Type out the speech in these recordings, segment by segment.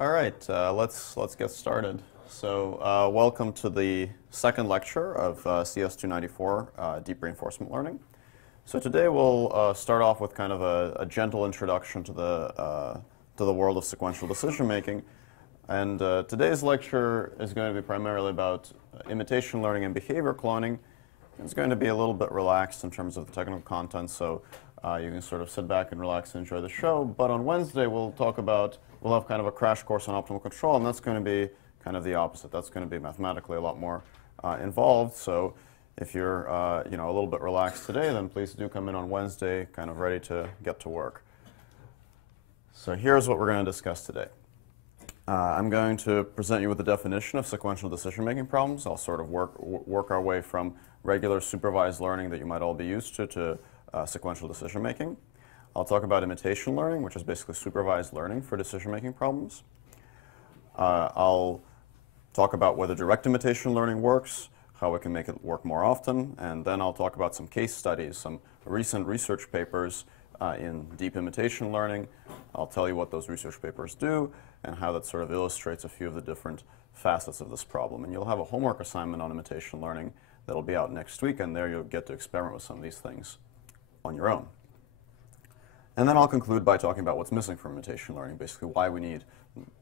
All right, let's get started. So welcome to the second lecture of CS294, Deep Reinforcement Learning. So today we'll start off with kind of a gentle introduction to the world of sequential decision making. And today's lecture is going to be primarily about imitation learning and behavior cloning. It's going to be a little bit relaxed in terms of the technical content, so you can sort of sit back and relax and enjoy the show. But on Wednesday, we'll have kind of a crash course on optimal control, and that's going to be kind of the opposite. That's going to be mathematically a lot more involved. So if you're a little bit relaxed today, then please do come in on Wednesday, kind of ready to get to work. So here's what we're going to discuss today. I'm going to present you with the definition of sequential decision-making problems. I'll sort of work our way from regular supervised learning that you might all be used to sequential decision-making. I'll talk about imitation learning, which is basically supervised learning for decision-making problems. I'll talk about whether direct imitation learning works, how we can make it work more often, and then I'll talk about some case studies, some recent research papers in deep imitation learning. I'll tell you what those research papers do and how that sort of illustrates a few of the different facets of this problem. And you'll have a homework assignment on imitation learning that'll be out next week, and there you'll get to experiment with some of these things on your own. And then I'll conclude by talking about what's missing from imitation learning, basically why we need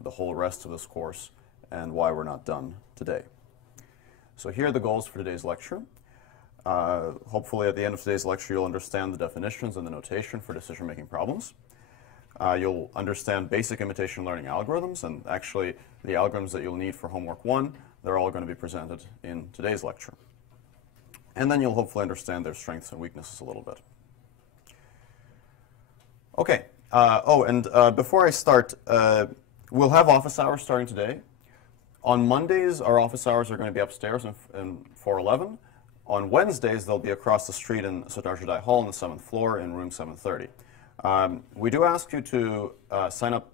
the whole rest of this course and why we're not done today. So here are the goals for today's lecture. Hopefully at the end of today's lecture you'll understand the definitions and the notation for decision-making problems. You'll understand basic imitation learning algorithms, and actually the algorithms that you'll need for homework 1, they're all going to be presented in today's lecture. And then you'll hopefully understand their strengths and weaknesses a little bit. Okay. Before I start, we'll have office hours starting today. On Mondays, our office hours are going to be upstairs in 411. On Wednesdays, they'll be across the street in Satarjadai Hall on the 7th floor in room 730. We do ask you to sign up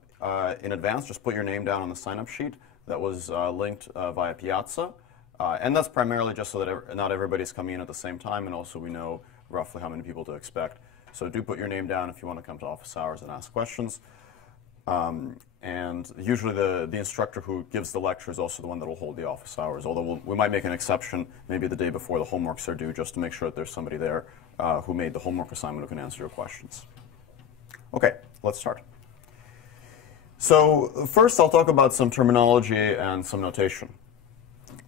in advance. Just put your name down on the sign-up sheet that was linked via Piazza. And that's primarily just so that not everybody's coming in at the same time, and also we know roughly how many people to expect. So do put your name down if you want to come to office hours and ask questions. And usually the instructor who gives the lecture is also the one that will hold the office hours, although we might make an exception maybe the day before the homeworks are due just to make sure that there's somebody there who made the homework assignment who can answer your questions. Okay, let's start. So first I'll talk about some terminology and some notation.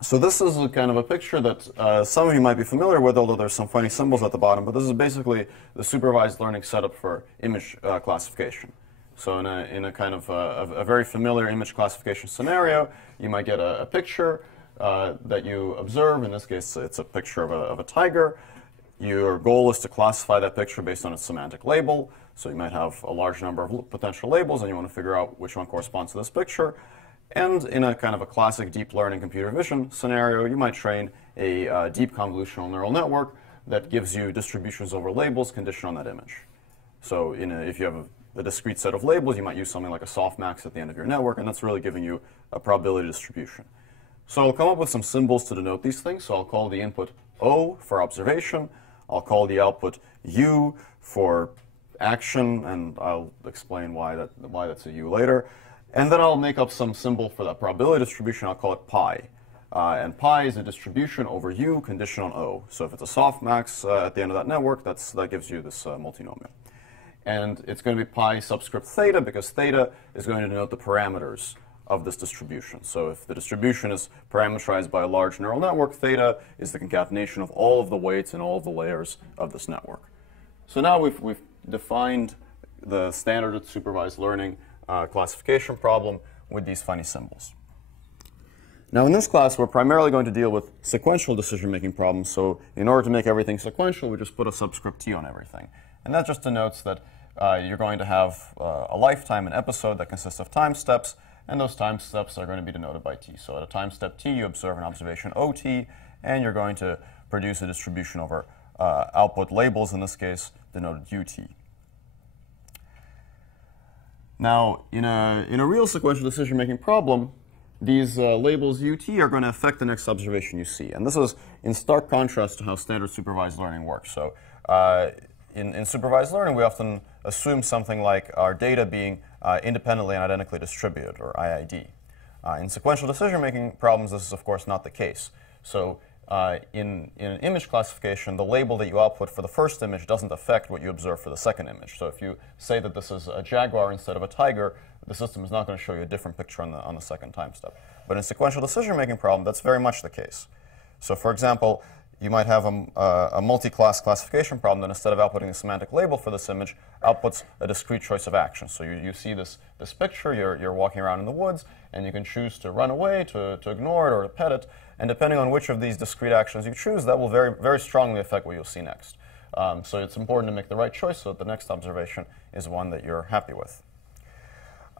So this is kind of a picture that some of you might be familiar with, although there's some funny symbols at the bottom, but this is basically the supervised learning setup for image classification. So in a kind of a very familiar image classification scenario, you might get a picture that you observe. In this case, it's a picture of a tiger. Your goal is to classify that picture based on its semantic label. So you might have a large number of potential labels, and you want to figure out which one corresponds to this picture. And in a kind of a classic deep learning computer vision scenario, you might train a deep convolutional neural network that gives you distributions over labels conditioned on that image. So if you have a discrete set of labels, you might use something like a softmax at the end of your network, and that's really giving you a probability distribution. So I'll come up with some symbols to denote these things. So I'll call the input O for observation. I'll call the output U for action, and I'll explain why that's a U later. And then I'll make up some symbol for that probability distribution. I'll call it pi. And pi is a distribution over U conditioned on O. So if it's a softmax at the end of that network, that gives you this multinomial. And it's going to be pi subscript theta, because theta is going to denote the parameters of this distribution. So if the distribution is parameterized by a large neural network, theta is the concatenation of all of the weights and all of the layers of this network. So now we've defined the standard supervised learning classification problem with these funny symbols. Now in this class, we're primarily going to deal with sequential decision-making problems. So in order to make everything sequential, we just put a subscript t on everything. And that just denotes that you're going to have a lifetime, an episode that consists of time steps, and those time steps are going to be denoted by t. So at a time step t, you observe an observation ot, and you're going to produce a distribution over output labels, in this case, denoted ut. Now, in a real sequential decision-making problem, these labels ut are going to affect the next observation you see. And this is in stark contrast to how standard supervised learning works. So in supervised learning, we often assume something like our data being independently and identically distributed, or IID. In sequential decision-making problems, this is, of course, not the case. So in an image classification, the label that you output for the first image doesn't affect what you observe for the second image. So if you say that this is a jaguar instead of a tiger, the system is not going to show you a different picture on the second time step. But in a sequential decision-making problem, that's very much the case. So for example, you might have a multi-class classification problem that instead of outputting a semantic label for this image, outputs a discrete choice of action. So you see this picture, you're walking around in the woods, and you can choose to run away, to ignore it, or to pet it. And depending on which of these discrete actions you choose, that will very, very strongly affect what you'll see next. So it's important to make the right choice so that the next observation is one that you're happy with.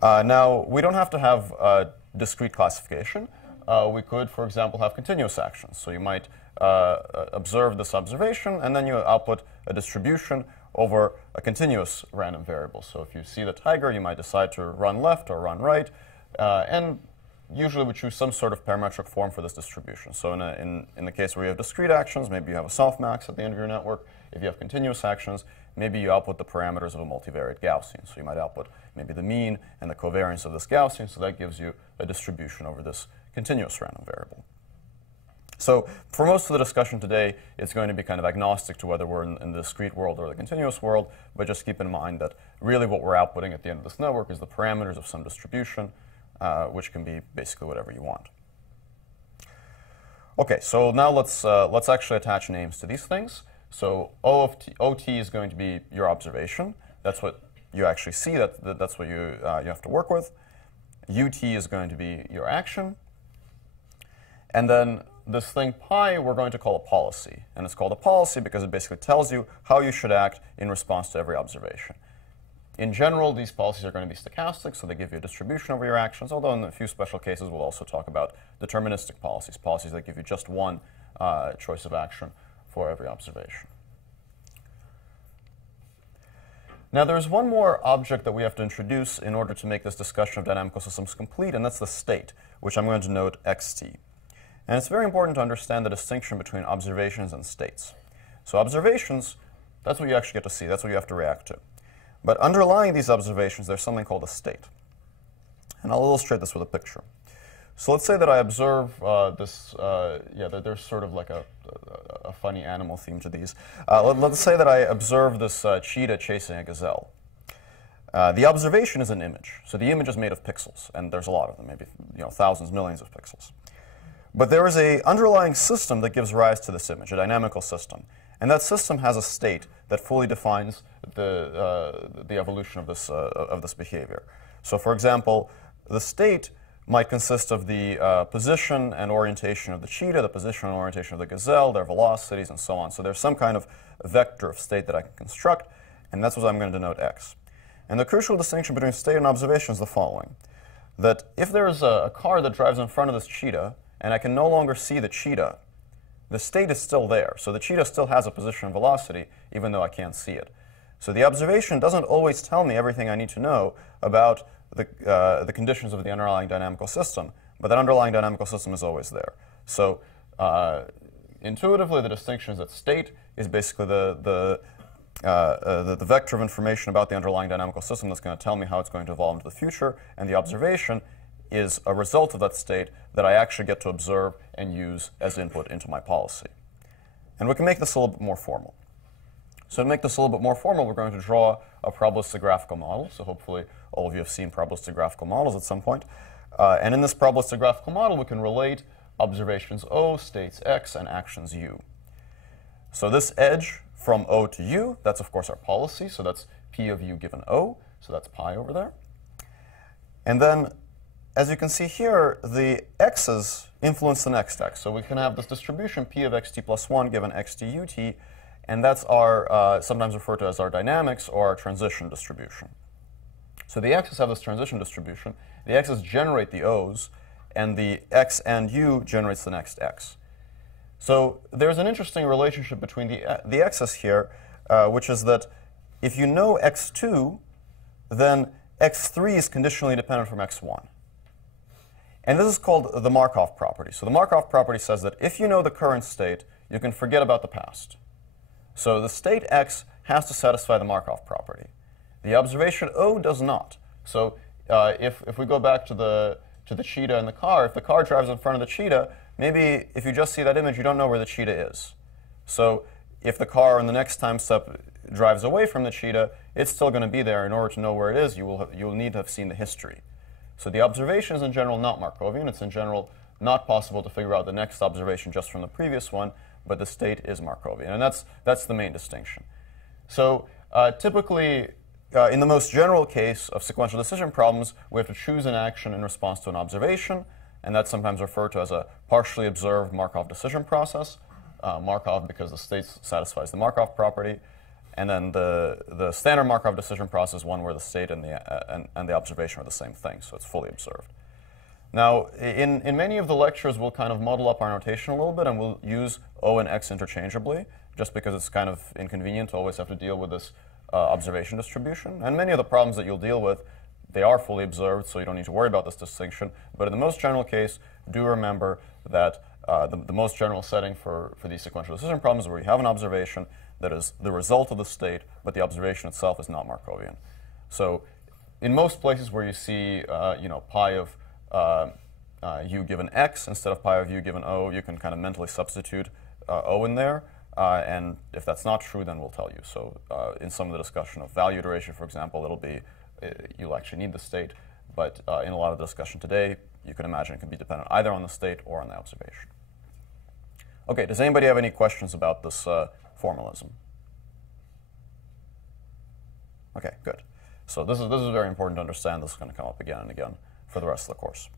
Now, we don't have to have discrete classification. We could, for example, have continuous actions. So you might observe this observation, and then you output a distribution over a continuous random variable. So if you see the tiger, you might decide to run left or run right. And usually we choose some sort of parametric form for this distribution. So in the case where you have discrete actions, maybe you have a softmax at the end of your network. If you have continuous actions, maybe you output the parameters of a multivariate Gaussian. So you might output maybe the mean and the covariance of this Gaussian, so that gives you a distribution over this continuous random variable. So for most of the discussion today, it's going to be kind of agnostic to whether we're in the discrete world or the continuous world, but just keep in mind that really what we're outputting at the end of this network is the parameters of some distribution, which can be basically whatever you want. Okay, so now let's actually attach names to these things. So OT is going to be your observation. That's what you actually see. That's what you have to work with. UT is going to be your action. And then this thing pi we're going to call a policy. And it's called a policy because it basically tells you how you should act in response to every observation. In general, these policies are going to be stochastic, so they give you a distribution over your actions, although in a few special cases we'll also talk about deterministic policies, policies that give you just one choice of action for every observation. Now there's one more object that we have to introduce in order to make this discussion of dynamical systems complete, and that's the state, which I'm going to note xt. And it's very important to understand the distinction between observations and states. So observations, that's what you actually get to see, that's what you have to react to. But underlying these observations, there's something called a state. And I'll illustrate this with a picture. So let's say that I observe there's sort of like a funny animal theme to these. Let's say that I observe this cheetah chasing a gazelle. The observation is an image. So the image is made of pixels, and there's a lot of them, maybe thousands, millions of pixels. But there is an underlying system that gives rise to this image, a dynamical system. And that system has a state that fully defines the evolution of this behavior. So for example, the state might consist of the position and orientation of the cheetah, the position and orientation of the gazelle, their velocities, and so on. So there's some kind of vector of state that I can construct, and that's what I'm going to denote x. And the crucial distinction between state and observation is the following. That if there's a car that drives in front of this cheetah, and I can no longer see the cheetah, the state is still there. So the cheetah still has a position and velocity, even though I can't see it. So the observation doesn't always tell me everything I need to know about the conditions of the underlying dynamical system, but that underlying dynamical system is always there. So intuitively, the distinction is that state is basically the vector of information about the underlying dynamical system that's going to tell me how it's going to evolve into the future, and the observation is a result of that state that I actually get to observe and use as input into my policy. And we can make this a little bit more formal. So to make this a little bit more formal, we're going to draw a probabilistic graphical model. So hopefully all of you have seen probabilistic graphical models at some point. And in this probabilistic graphical model, we can relate observations O, states X, and actions U. So this edge from O to U, that's of course our policy. So that's P of U given O. So that's pi over there. And then as you can see here, the x's influence the next x. So we can have this distribution P of xt plus 1 given xt ut, and that's our, sometimes referred to as our dynamics or our transition distribution. So the x's have this transition distribution. The x's generate the o's, and the x and u generates the next x. So there's an interesting relationship between the x's here, which is that if you know x2, then x3 is conditionally dependent from x1. And this is called the Markov property. So the Markov property says that if you know the current state, you can forget about the past. So the state x has to satisfy the Markov property. The observation O does not. So if we go back to the cheetah in the car, if the car drives in front of the cheetah, maybe if you just see that image, you don't know where the cheetah is. So if the car in the next time step drives away from the cheetah, it's still going to be there. In order to know where it is, you'll need to have seen the history. So the observation is in general not Markovian. It's in general not possible to figure out the next observation just from the previous one, but the state is Markovian. And that's the main distinction. So typically, in the most general case of sequential decision problems, we have to choose an action in response to an observation, and that's sometimes referred to as a partially observed Markov decision process. Markov because the state satisfies the Markov property. And then the standard Markov decision process is one where the state and the observation are the same thing, so it's fully observed. Now, in many of the lectures, we'll kind of muddle up our notation a little bit, and we'll use O and X interchangeably, just because it's kind of inconvenient to always have to deal with this observation distribution. And many of the problems that you'll deal with, they are fully observed, so you don't need to worry about this distinction. But in the most general case, do remember that the most general setting for these sequential decision problems is where you have an observation that is the result of the state, but the observation itself is not Markovian. So in most places where you see pi of u given x instead of pi of u given o, you can kind of mentally substitute o in there. And if that's not true, then we'll tell you. So in some of the discussion of value iteration, for example, it'll be you'll actually need the state. But in a lot of the discussion today, you can imagine it can be dependent either on the state or on the observation. OK, does anybody have any questions about this formalism? OK, good. So this is very important to understand. This is going to come up again and again for the rest of the course.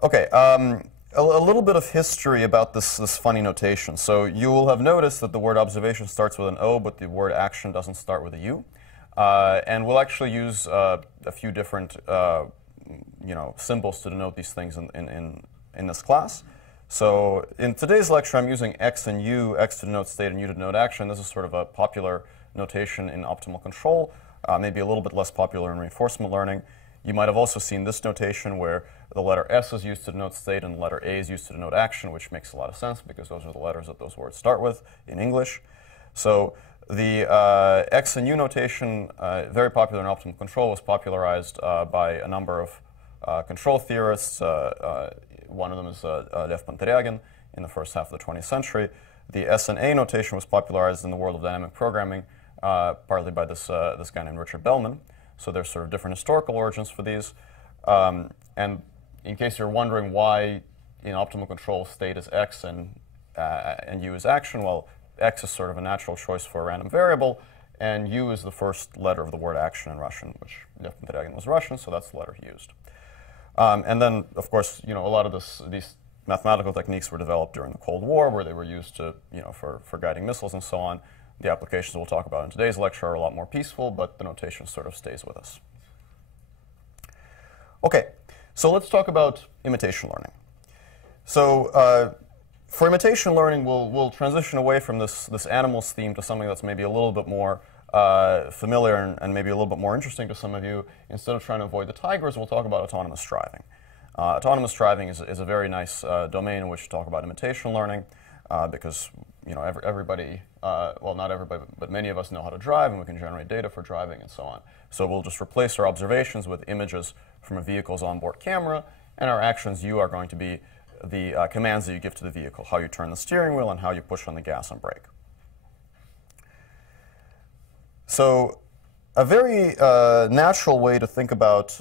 OK, a little bit of history about this funny notation. So you will have noticed that the word observation starts with an O, but the word action doesn't start with a U. And we'll actually use a few different symbols to denote these things in this class. So in today's lecture, I'm using X and U, X to denote state and U to denote action. This is sort of a popular notation in optimal control, maybe a little bit less popular in reinforcement learning. You might have also seen this notation where the letter S is used to denote state and the letter A is used to denote action, which makes a lot of sense because those are the letters that those words start with in English. So the X and U notation, very popular in optimal control, was popularized by a number of control theorists. One of them is Lev Pantaryagin in the first half of the 20th century. The S and A notation was popularized in the world of dynamic programming, partly by this guy named Richard Bellman. So there's sort of different historical origins for these. And in case you're wondering why in optimal control state is X and U is action, well, X is sort of a natural choice for a random variable, and U is the first letter of the word action in Russian, which Lev Pantaryagin was Russian, so that's the letter he used. And then, of course, a lot of these mathematical techniques were developed during the Cold War, where they were used to, for guiding missiles and so on. The applications we'll talk about in today's lecture are a lot more peaceful, but the notation sort of stays with us. OK, so let's talk about imitation learning. So for imitation learning, we'll transition away from this animals theme to something that's maybe a little bit more familiar and maybe a little bit more interesting to some of you. Instead of trying to avoid the tigers, we'll talk about autonomous driving. Autonomous driving is a very nice domain in which to talk about imitation learning because everybody, well, not everybody, but many of us know how to drive, and we can generate data for driving and so on. So we'll just replace our observations with images from a vehicle's onboard camera, and our actions U are going to be the commands that you give to the vehicle, how you turn the steering wheel and how you push on the gas and brake. So a very natural way to think about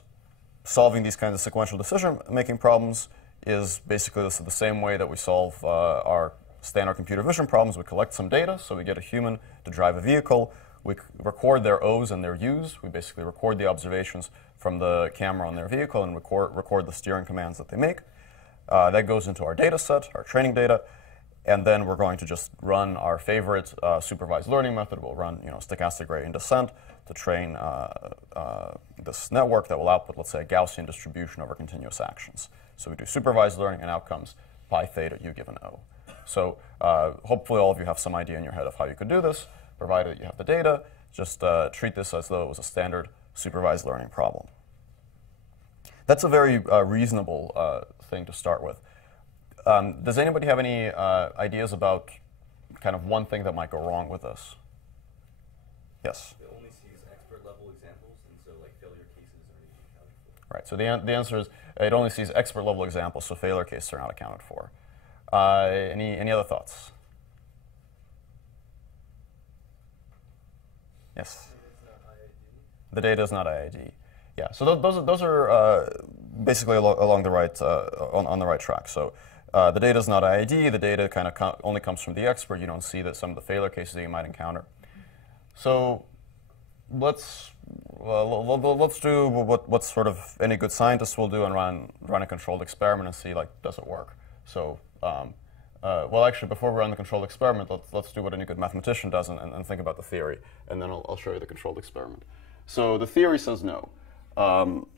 solving these kinds of sequential decision-making problems is basically the same way that we solve our standard computer vision problems. We collect some data, so we get a human to drive a vehicle. We record their O's and their U's. We basically record the observations from the camera on their vehicle and record the steering commands that they make. That goes into our data set, our training data. And then we're going to just run our favorite supervised learning method. We'll run stochastic gradient descent to train this network that will output, let's say, a Gaussian distribution over continuous actions. So we do supervised learning, and out comes pi theta U given O. So hopefully all of you have some idea in your head of how you could do this, provided you have the data. Just treat this as though it was a standard supervised learning problem. That's a very reasonable thing to start with. Does anybody have any ideas about kind of one thing that might go wrong with this? Yes? It only sees expert level examples, and so like Right. So the answer is it only sees expert level examples, so failure cases are not accounted for. Any other thoughts? Yes. The data is not IID. Yeah. So those are basically along the right on the right track. So the data is not IID. The data kind of only comes from the expert. You don't see that some of the failure cases that you might encounter. So let's do what sort of any good scientist will do and run a controlled experiment and see, like, does it work? So well, actually, before we run the controlled experiment, let's do what any good mathematician does and think about the theory, and then I'll show you the controlled experiment. So the theory says no.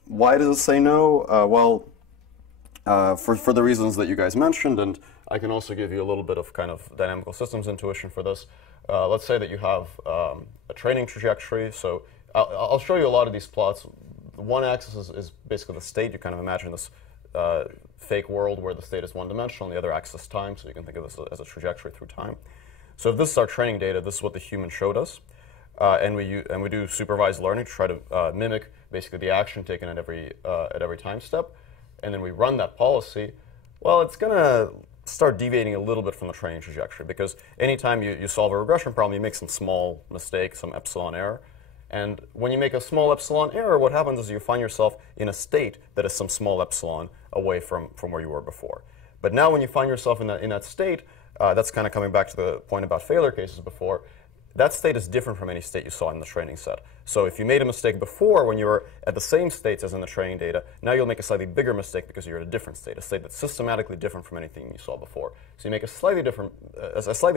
Why does it say no? Well, for the reasons that you guys mentioned, and I can also give you a little bit of kind of dynamical systems intuition for this. Let's say that you have a training trajectory. So I'll show you a lot of these plots. One axis is basically the state. You kind of imagine this fake world where the state is one-dimensional, and the other axis is time, so you can think of this as a trajectory through time. So if this is our training data, this is what the human showed us. And we do supervised learning to try to mimic basically the action taken at every time step. And then we run that policy. Well, it's going to start deviating a little bit from the training trajectory, because anytime you solve a regression problem, you make some small mistake, some epsilon error. And when you make a small epsilon error, what happens is you find yourself in a state that is some small epsilon away from where you were before. But now when you find yourself in that state, that's kind of coming back to the point about failure cases before, that state is different from any state you saw in the training set. So if you made a mistake before when you were at the same states as in the training data, now you'll make a slightly bigger mistake because you're at a different state, a state that's systematically different from anything you saw before. So you make a slightly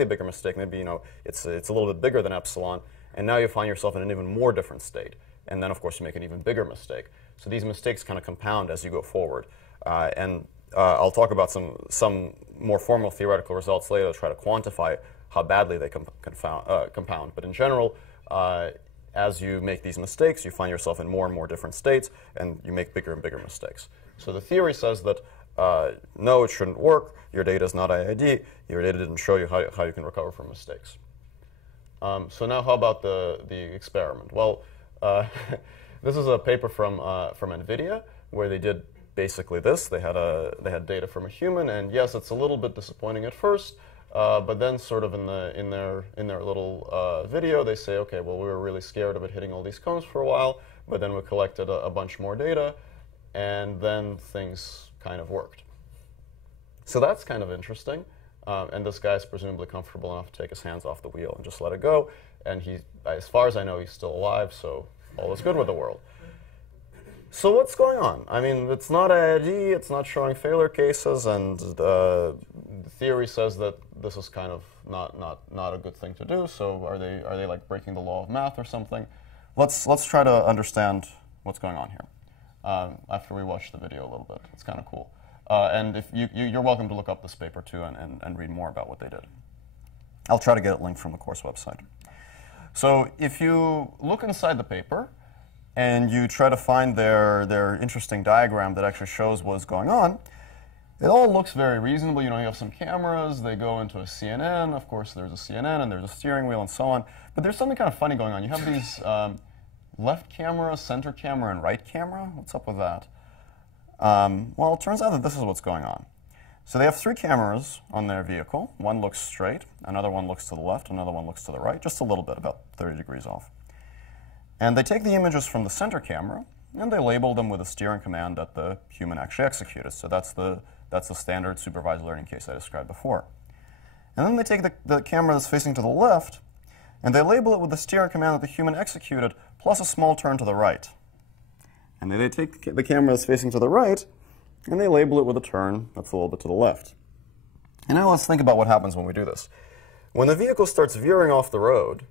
bigger mistake, maybe it's a little bit bigger than epsilon, and now you find yourself in an even more different state. And then, of course, you make an even bigger mistake. So these mistakes kind of compound as you go forward. I'll talk about some more formal theoretical results later to try to quantify how badly they compound. But in general, as you make these mistakes, you find yourself in more and more different states, and you make bigger and bigger mistakes. So the theory says that, no, it shouldn't work. Your data is not IID. Your data didn't show you how you can recover from mistakes. So now how about the experiment? Well, this is a paper from NVIDIA where they did basically this. They had data from a human, and yes, it's a little bit disappointing at first. But then sort of in their little video, they say, okay, well, we were really scared of it hitting all these cones for a while, but then we collected a bunch more data, and then things kind of worked. So that's kind of interesting. And this guy's presumably comfortable enough to take his hands off the wheel and just let it go. And as far as I know, he's still alive, so all is good with the world. So what's going on? I mean, it's not IID, it's not showing failure cases, and the theory says that this is kind of not a good thing to do. So are they like breaking the law of math or something? Let's try to understand what's going on here after we watch the video a little bit. It's kind of cool. And if you're welcome to look up this paper too and read more about what they did. I'll try to get it linked from the course website. So if you look inside the paper and you try to find their interesting diagram that actually shows what's going on, it all looks very reasonable. You have some cameras, they go into a CNN. Of course, there's a CNN and there's a steering wheel and so on. But there's something kind of funny going on. You have these left camera, center camera, and right camera. What's up with that? Well, it turns out that this is what's going on. So they have 3 cameras on their vehicle. One looks straight, another one looks to the left, another one looks to the right, just a little bit, about 30 degrees off. And they take the images from the center camera, and they label them with a steering command that the human actually executed. So that's the standard supervised learning case I described before. And then they take the camera that's facing to the left, and they label it with the steering command that the human executed, plus a small turn to the right. And then they take the camera that's facing to the right, and they label it with a turn that's a little bit to the left. And now let's think about what happens when we do this. When the vehicle starts veering off the road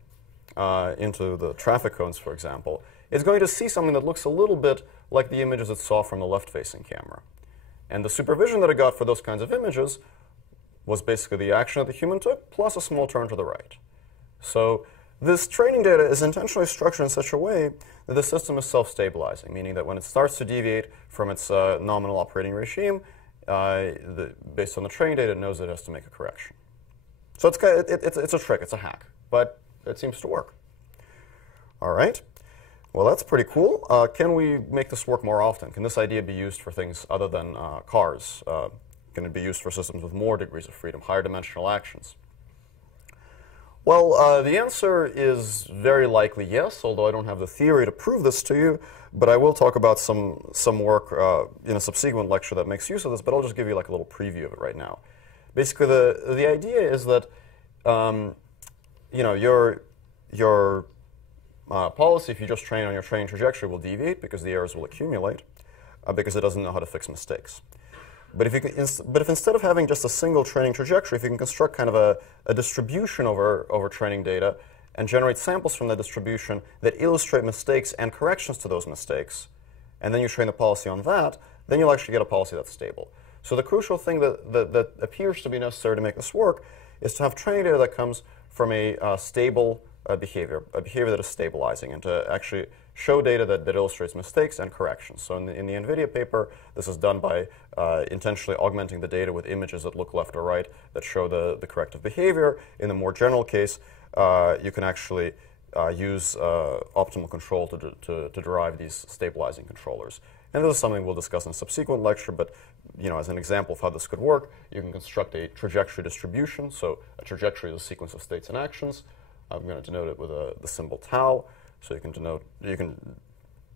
into the traffic cones, for example, it's going to see something that looks a little bit like the images it saw from the left-facing camera. And the supervision that it got for those kinds of images was basically the action that the human took, plus a small turn to the right. So this training data is intentionally structured in such a way that the system is self-stabilizing, meaning that when it starts to deviate from its nominal operating regime, based on the training data, it knows it has to make a correction. So it's a trick, it's a hack, but it seems to work. All right. Well, that's pretty cool. Can we make this work more often? Can this idea be used for things other than cars? Can it be used for systems with more degrees of freedom, higher dimensional actions? Well, the answer is very likely yes, although I don't have the theory to prove this to you. But I will talk about some work in a subsequent lecture that makes use of this, but I'll just give you like a little preview of it right now. Basically, the idea is that your policy, if you just train on your training trajectory, will deviate because the errors will accumulate because it doesn't know how to fix mistakes. But if instead of having just a single training trajectory, if you can construct kind of a distribution over training data and generate samples from that distribution that illustrate mistakes and corrections to those mistakes, and then you train the policy on that, then you'll actually get a policy that's stable. So the crucial thing that appears to be necessary to make this work is to have training data that comes from a stable behavior, a behavior that is stabilizing, and to actually show data that illustrates mistakes and corrections. So in the NVIDIA paper, this is done by intentionally augmenting the data with images that look left or right that show the corrective behavior. In the more general case, you can actually use optimal control to derive these stabilizing controllers. And this is something we'll discuss in a subsequent lecture, but as an example of how this could work, you can construct a trajectory distribution. So a trajectory is a sequence of states and actions. I'm going to denote it with the symbol tau. So you can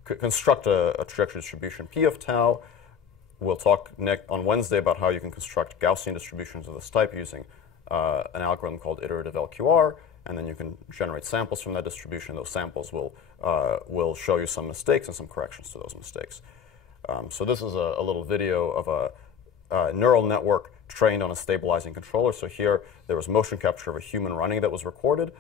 construct a trajectory distribution P of tau. We'll talk on Wednesday about how you can construct Gaussian distributions of this type using an algorithm called iterative LQR, and then you can generate samples from that distribution. Those samples will show you some mistakes and some corrections to those mistakes. So this is a little video of a neural network trained on a stabilizing controller. So here there was motion capture of a human running that was recorded.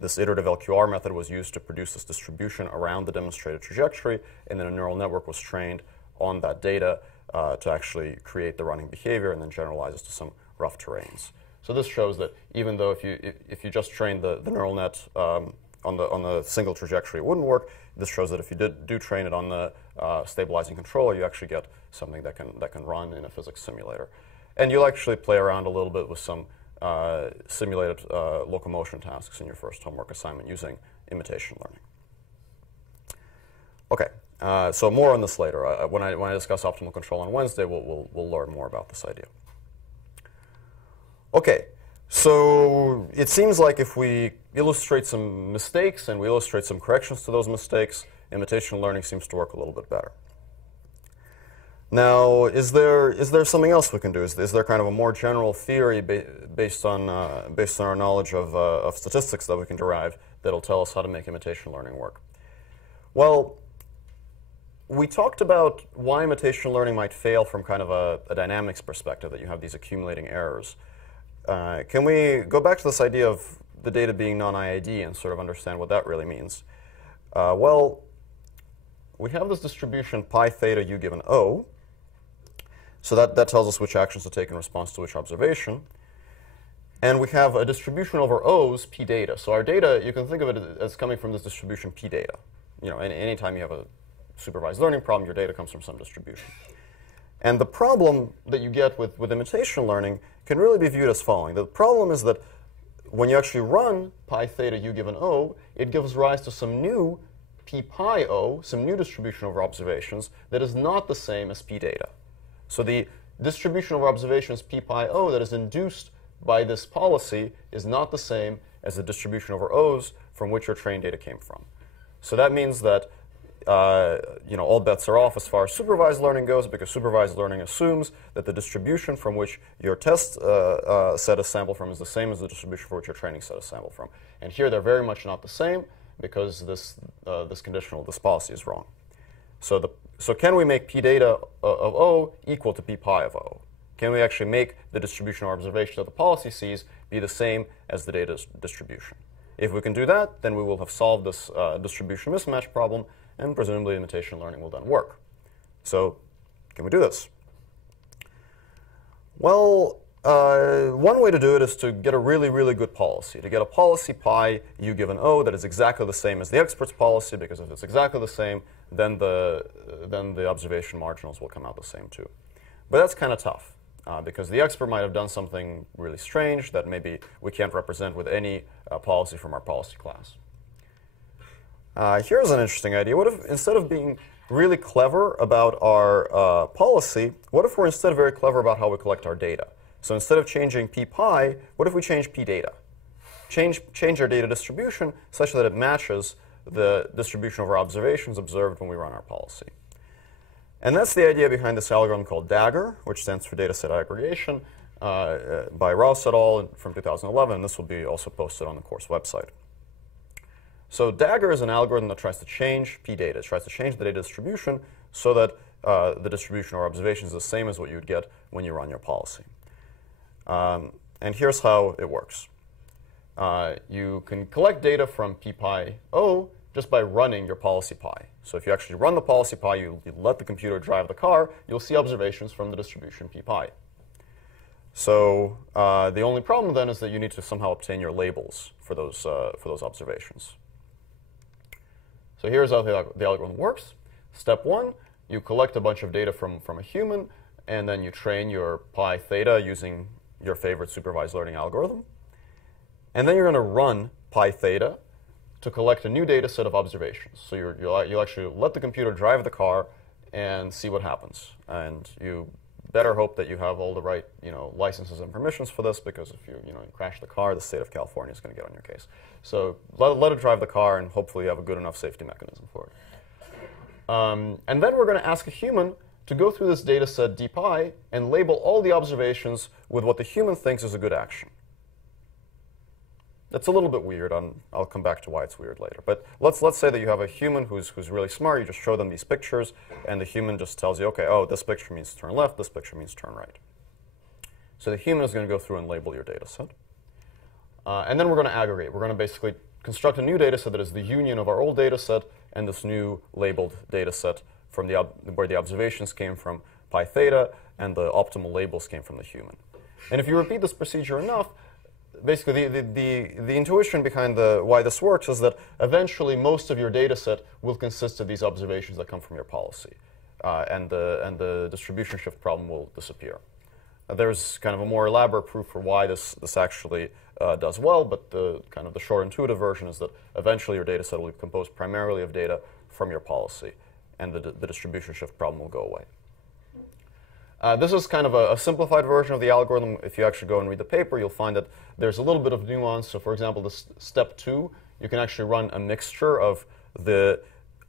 This iterative LQR method was used to produce this distribution around the demonstrated trajectory, and then a neural network was trained on that data to actually create the running behavior and then generalize it to some rough terrains. So this shows that even though if you just train the neural net on the single trajectory, it wouldn't work. This shows that if you do train it on the stabilizing controller, you actually get something that can run in a physics simulator. And you'll actually play around a little bit with some simulated locomotion tasks in your first homework assignment using imitation learning. Okay, so more on this later. When I discuss optimal control on Wednesday, we'll learn more about this idea. Okay, so it seems like if we illustrate some mistakes and we illustrate some corrections to those mistakes, imitation learning seems to work a little bit better. Now, is there something else we can do? Is there kind of a more general theory based on our knowledge of statistics that we can derive that'll tell us how to make imitation learning work? Well, we talked about why imitation learning might fail from kind of a dynamics perspective, that you have these accumulating errors. Can we go back to this idea of the data being non-IID and sort of understand what that really means? Well, we have this distribution pi theta u given O. So that tells us which actions to take in response to which observation. And we have a distribution over O's p data. So our data, you can think of it as coming from this distribution p data. Anytime you have a supervised learning problem, your data comes from some distribution. And the problem that you get with imitation learning can really be viewed as following. The problem is that when you actually run pi theta u given O, it gives rise to some new p pi O, some new distribution over observations that is not the same as p data. So the distribution over observations p pi O that is induced by this policy is not the same as the distribution over O's from which your trained data came from. So that means that all bets are off as far as supervised learning goes, because supervised learning assumes that the distribution from which your test set is sampled from is the same as the distribution for which your training set is sampled from. And here they're very much not the same because this policy is wrong. So can we make p data of O equal to p pi of O? Can we actually make the distribution or observation that the policy sees be the same as the data's distribution? If we can do that, then we will have solved this distribution mismatch problem, and presumably imitation learning will then work. So can we do this? Well, one way to do it is to get a really, really good policy, to get a policy pi u given O that is exactly the same as the expert's policy, because if it's exactly the same, then the observation marginals will come out the same too. But that's kind of tough, because the expert might have done something really strange that maybe we can't represent with any policy from our policy class. here's an interesting idea. What if instead of being really clever about our policy, what if we're instead very clever about how we collect our data? So instead of changing p-pi, what if we change p-data? Change our data distribution such that it matches the distribution of our observations observed when we run our policy. And that's the idea behind this algorithm called DAGR, which stands for Dataset Aggregation, by Rouse et al. From 2011. And this will be also posted on the course website. So DAGR is an algorithm that tries to change p-data. It tries to change the data distribution so that the distribution of our observations is the same as what you would get when you run your policy. And here's how it works. You can collect data from p-pi O just by running your policy pi. So if you actually run the policy pi, you let the computer drive the car, you'll see observations from the distribution p-pi. So the only problem then is that you need to somehow obtain your labels for those observations. So here's how the algorithm works. Step 1, you collect a bunch of data from a human, and then you train your pi theta using your favorite supervised learning algorithm. And then you're going to run pi theta to collect a new data set of observations. So you'll actually let the computer drive the car and see what happens. And you better hope that you have all the right licenses and permissions for this, because if you crash the car, the state of California is going to get on your case. So let it drive the car, and hopefully you have a good enough safety mechanism for it. And then we're going to ask a human to go through this data set dpi and label all the observations with what the human thinks is a good action. That's a little bit weird. I'll come back to why it's weird later. But let's say that you have a human who's really smart. You just show them these pictures, and the human just tells you, OK, oh, this picture means turn left. This picture means turn right. So the human is going to go through and label your data set. And then we're going to aggregate. We're going to basically construct a new data set that is the union of our old data set and this new labeled data set from where the observations came from pi theta and the optimal labels came from the human. And if you repeat this procedure enough, basically, the intuition behind why this works is that eventually most of your data set will consist of these observations that come from your policy, and the distribution shift problem will disappear. There's kind of a more elaborate proof for why this actually does well, but the short intuitive version is that eventually your data set will be composed primarily of data from your policy, and the distribution shift problem will go away. This is kind of a simplified version of the algorithm. If you actually go and read the paper, you'll find that there's a little bit of nuance. So for example, this step 2, you can actually run a mixture of the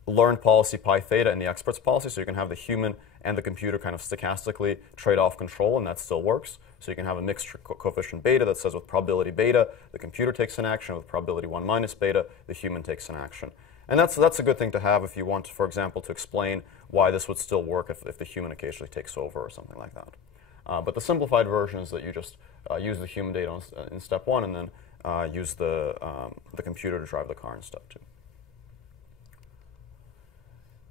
learned policy pi theta and the expert's policy. So you can have the human and the computer kind of stochastically trade off control, and that still works. So you can have a mixture coefficient beta that says with probability beta, the computer takes an action. With probability 1 minus beta, the human takes an action. And that's a good thing to have if you want, for example, to explain why this would still work if the human occasionally takes over or something like that. But the simplified version is that you just use the human data in step 1 and then use the computer to drive the car in step 2.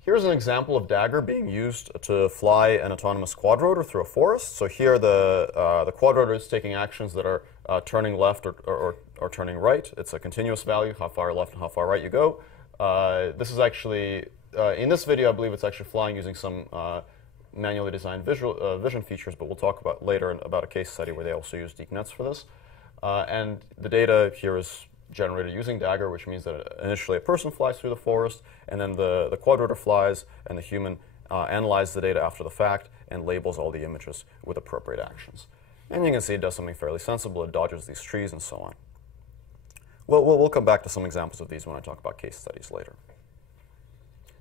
Here's an example of DAGR being used to fly an autonomous quadrotor through a forest. So here the quadrotor is taking actions that are turning left or turning right. It's a continuous value, how far left and how far right you go. This is actually, in this video, I believe it's actually flying using some manually designed vision features, but we'll talk about later about a case study where they also use deep nets for this. And the data here is generated using DAGR, which means that initially a person flies through the forest, and then the quadrotor flies, and the human analyzes the data after the fact and labels all the images with appropriate actions. And you can see it does something fairly sensible. It dodges these trees and so on. We'll come back to some examples of these when I talk about case studies later.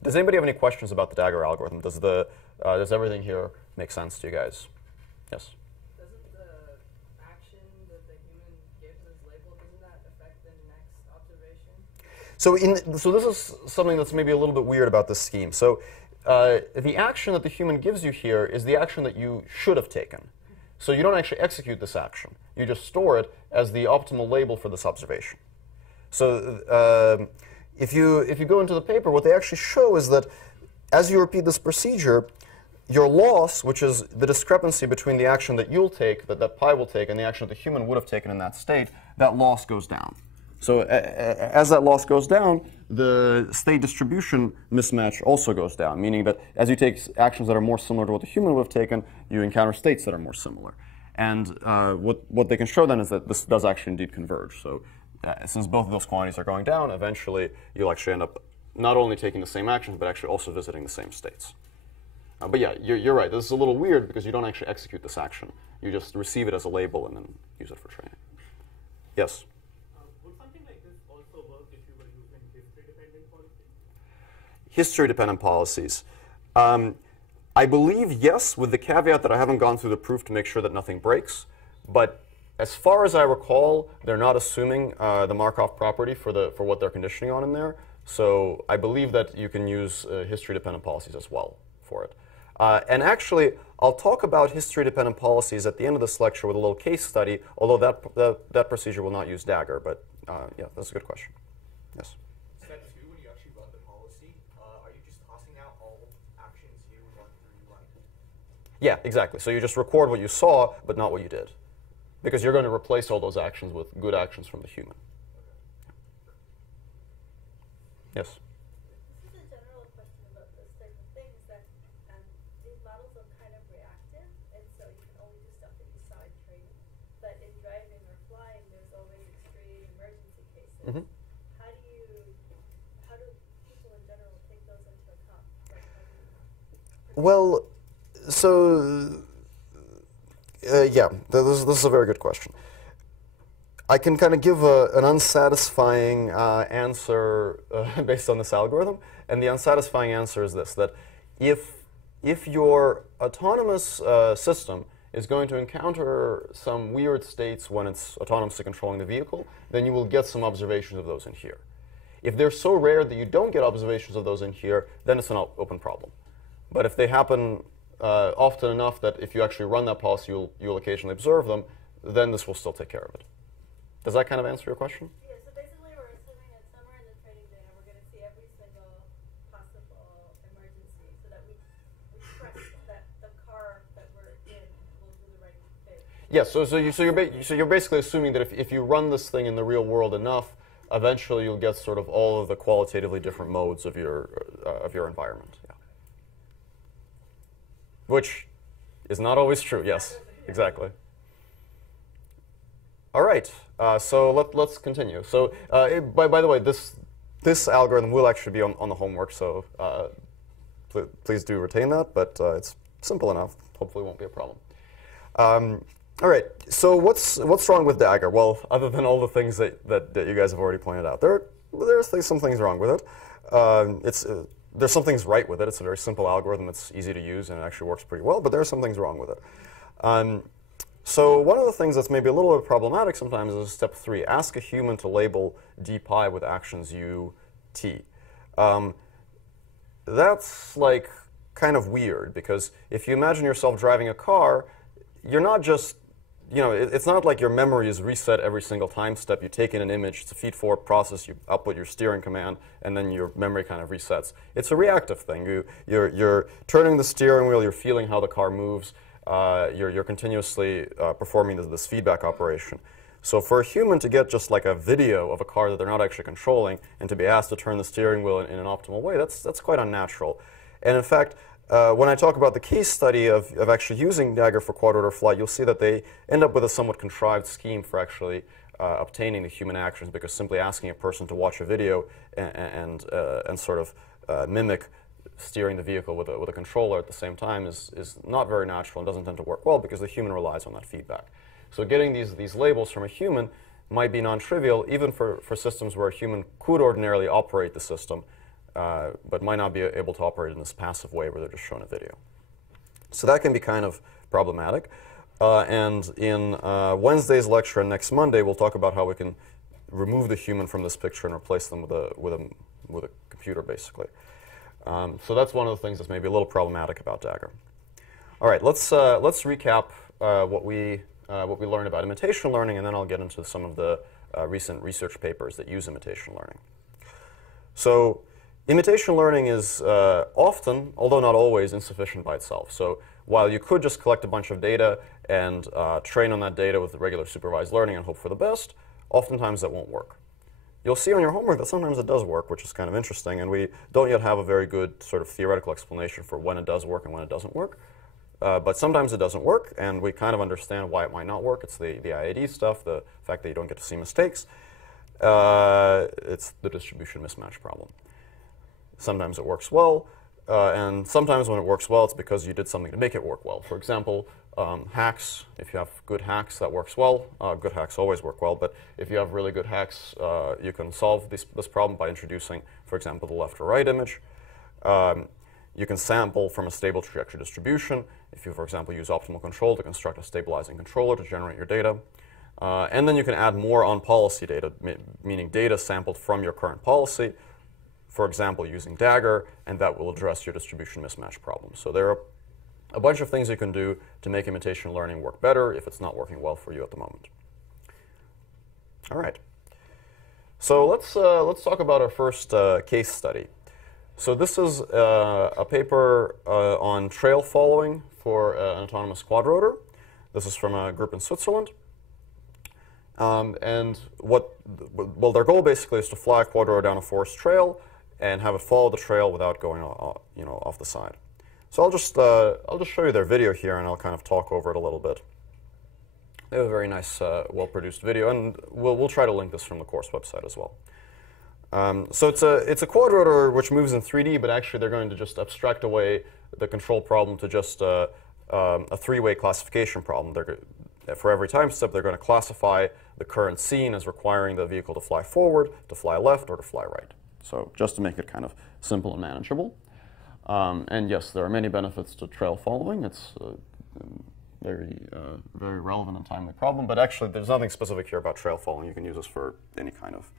Does anybody have any questions about the DAGR algorithm? Does everything here make sense to you guys? Yes? Doesn't the action that the human gives as label, doesn't that affect the next observation? So this is something that's maybe a little bit weird about this scheme. So the action that the human gives you here is the action that you should have taken. So you don't actually execute this action. You just store it as the optimal label for this observation. So if you go into the paper, what they actually show is that as you repeat this procedure, your loss, which is the discrepancy between the action that you'll take, that pi will take, and the action that the human would have taken in that state, that loss goes down. So as that loss goes down, the state distribution mismatch also goes down, meaning that as you take actions that are more similar to what the human would have taken, you encounter states that are more similar. And what they can show then is that this does actually indeed converge. So since both of those quantities are going down, eventually you'll actually end up not only taking the same actions, but actually also visiting the same states. But yeah, you're right. This is a little weird because you don't actually execute this action. You just receive it as a label and then use it for training. Yes? Would something like this also work if you were using history-dependent policies? History-dependent policies. I believe yes, with the caveat that I haven't gone through the proof to make sure that nothing breaks. But as far as I recall, they're not assuming the Markov property for what they're conditioning on in there. So I believe that you can use history-dependent policies as well for it. And actually, I'll talk about history-dependent policies at the end of this lecture with a little case study, although that procedure will not use Dagger. But yeah, that's a good question. Yes? Step 2, when you actually run the policy, are you just tossing out all actions you run through you like? Yeah, exactly. So you just record what you saw, but not what you did. Because you're going to replace all those actions with good actions from the human. Yes? This is a general question about this type of thing, is that these models are kind of reactive, and so you can only do stuff that you saw in training. But in driving or flying, there's always extreme emergency cases. Mm-hmm. How do people in general take those into account? Well, so yeah, this is a very good question. I can kind of give an unsatisfying answer based on this algorithm, and the unsatisfying answer is this: that if your autonomous system is going to encounter some weird states when it's autonomously controlling the vehicle, then you will get some observations of those in here. If they're so rare that you don't get observations of those in here, then it's an open problem. But if they happen often enough that if you actually run that policy, you'll occasionally observe them, then this will still take care of it. Does that kind of answer your question? Yeah, so basically we're assuming that somewhere in the training data we're going to see every single possible emergency so that we trust that the car that we're in will do the right thing. Yes, so you're basically assuming that if you run this thing in the real world enough, eventually you'll get sort of all of the qualitatively different modes of your environment. Yeah. Which is not always true. Yes, exactly. All right, so let's continue. So by the way, this algorithm will actually be on the homework, so please do retain that, but it's simple enough. Hopefully it won't be a problem. All right, so what's wrong with Dagger? Well, other than all the things that you guys have already pointed out, there's some things wrong with it. There's some things right with it. It's a very simple algorithm. It's easy to use, and it actually works pretty well, but there are some things wrong with it. So one of the things that's maybe a little bit problematic sometimes is step 3. Ask a human to label d pi with actions u, t. That's like kind of weird, because if you imagine yourself driving a car, you're not just, it's not like your memory is reset every single time step. You take in an image, it's a feed-forward process, you output your steering command, and then your memory kind of resets. It's a reactive thing. You're turning the steering wheel, you're feeling how the car moves, you're continuously performing this feedback operation. So for a human to get just like a video of a car that they're not actually controlling and to be asked to turn the steering wheel in an optimal way, that's quite unnatural. And in fact, when I talk about the case study of actually using Dagger for quad-order flight, you'll see that they end up with a somewhat contrived scheme for actually obtaining the human actions, because simply asking a person to watch a video and sort of mimic steering the vehicle with a controller at the same time is not very natural and doesn't tend to work well, because the human relies on that feedback. So getting these labels from a human might be non-trivial, even for systems where a human could ordinarily operate the system, but might not be able to operate in this passive way where they're just shown a video. So that can be kind of problematic. And in Wednesday's lecture and next Monday, we'll talk about how we can remove the human from this picture and replace them with a computer, basically. So that's one of the things that's maybe a little problematic about Dagger. All right, let's recap what we learned about imitation learning, and then I'll get into some of the recent research papers that use imitation learning. So imitation learning is often, although not always, insufficient by itself. So while you could just collect a bunch of data and train on that data with regular supervised learning and hope for the best, oftentimes that won't work. You'll see on your homework that sometimes it does work, which is kind of interesting, and we don't yet have a very good sort of theoretical explanation for when it does work and when it doesn't work. But sometimes it doesn't work, and we kind of understand why it might not work. It's the IAD stuff, the fact that you don't get to see mistakes. It's the distribution mismatch problem. sometimes it works well, and sometimes when it works well, it's because you did something to make it work well. For example, hacks, if you have good hacks, that works well. Good hacks always work well, but if you have really good hacks, you can solve this problem by introducing, for example, the left or right image. You can sample from a stable trajectory distribution. If you, for example, use optimal control to construct a stabilizing controller to generate your data. And then you can add more on-policy data, meaning data sampled from your current policy, for example, using Dagger, and that will address your distribution mismatch problem. So there are a bunch of things you can do to make imitation learning work better if it's not working well for you at the moment. All right. So let's talk about our first case study. So this is a paper on trail following for an autonomous quadrotor. This is from a group in Switzerland. And their goal basically is to fly a quadrotor down a forest trail and have it follow the trail without going off the side. So I'll just show you their video here, and I'll kind of talk over it a little bit. They have a very nice, well-produced video, and we'll try to link this from the course website as well. So it's a quadrotor which moves in 3D, but actually they're going to just abstract away the control problem to just a three-way classification problem. For every time step, they're going to classify the current scene as requiring the vehicle to fly forward, to fly left, or to fly right. So just to make it kind of simple and manageable. And yes, there are many benefits to trail following. It's a very relevant and timely problem. But actually, there's nothing specific here about trail following. You can use this for any kind of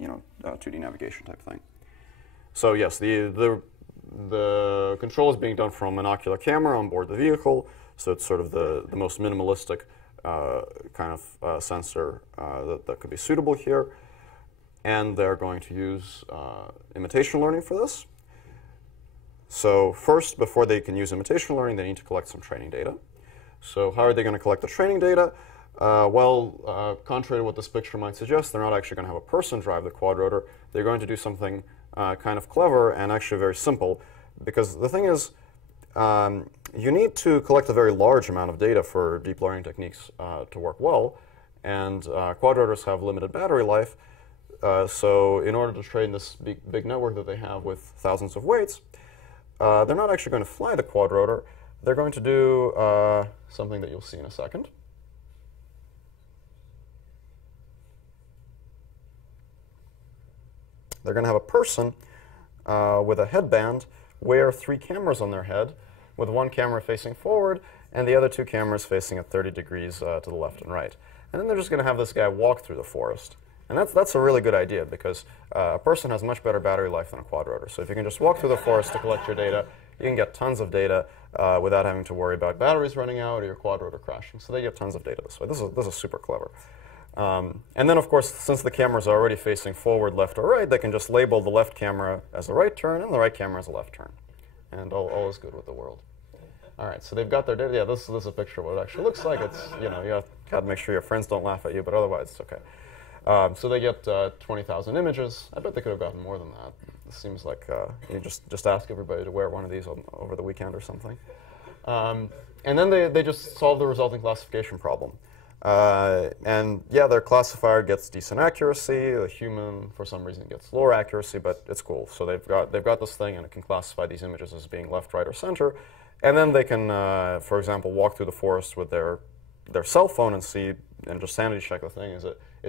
2D navigation type thing. So yes, the control is being done from a monocular camera on board the vehicle. So it's sort of the most minimalistic kind of sensor that could be suitable here. And they're going to use imitation learning for this. So first, before they can use imitation learning, they need to collect some training data. So how are they going to collect the training data? Contrary to what this picture might suggest, they're not actually going to have a person drive the quadrotor. They're going to do something kind of clever and actually very simple. Because the thing is, you need to collect a very large amount of data for deep learning techniques to work well. And quadrotors have limited battery life. So in order to train this big network that they have with thousands of weights, they're not actually going to fly the quadrotor. They're going to do something that you'll see in a second. They're going to have a person with a headband wear 3 cameras on their head, with one camera facing forward and the other 2 cameras facing at 30 degrees to the left and right. And then they're just going to have this guy walk through the forest. And that's a really good idea, because a person has much better battery life than a quadrotor. So if you can just walk through the forest to collect your data, you can get tons of data without having to worry about batteries running out or your quadrotor crashing. So they get tons of data this way. This is super clever. And then, of course, since the cameras are already facing forward, left, or right, they can just label the left camera as a right turn and the right camera as a left turn. And all is good with the world. All right, so they've got their data. Yeah, this is a picture of what it actually looks like. It's, you got to make sure your friends don't laugh at you, but otherwise it's okay. So they get 20,000 images. I bet they could have gotten more than that. It seems like you just ask everybody to wear one of these over the weekend or something. And then they just solve the resulting classification problem. And yeah, their classifier gets decent accuracy. The human, for some reason, gets lower accuracy, but it's cool. So they've got this thing, and it can classify these images as being left, right, or center. And then they can, for example, walk through the forest with their cell phone and just sanity check the thing. Is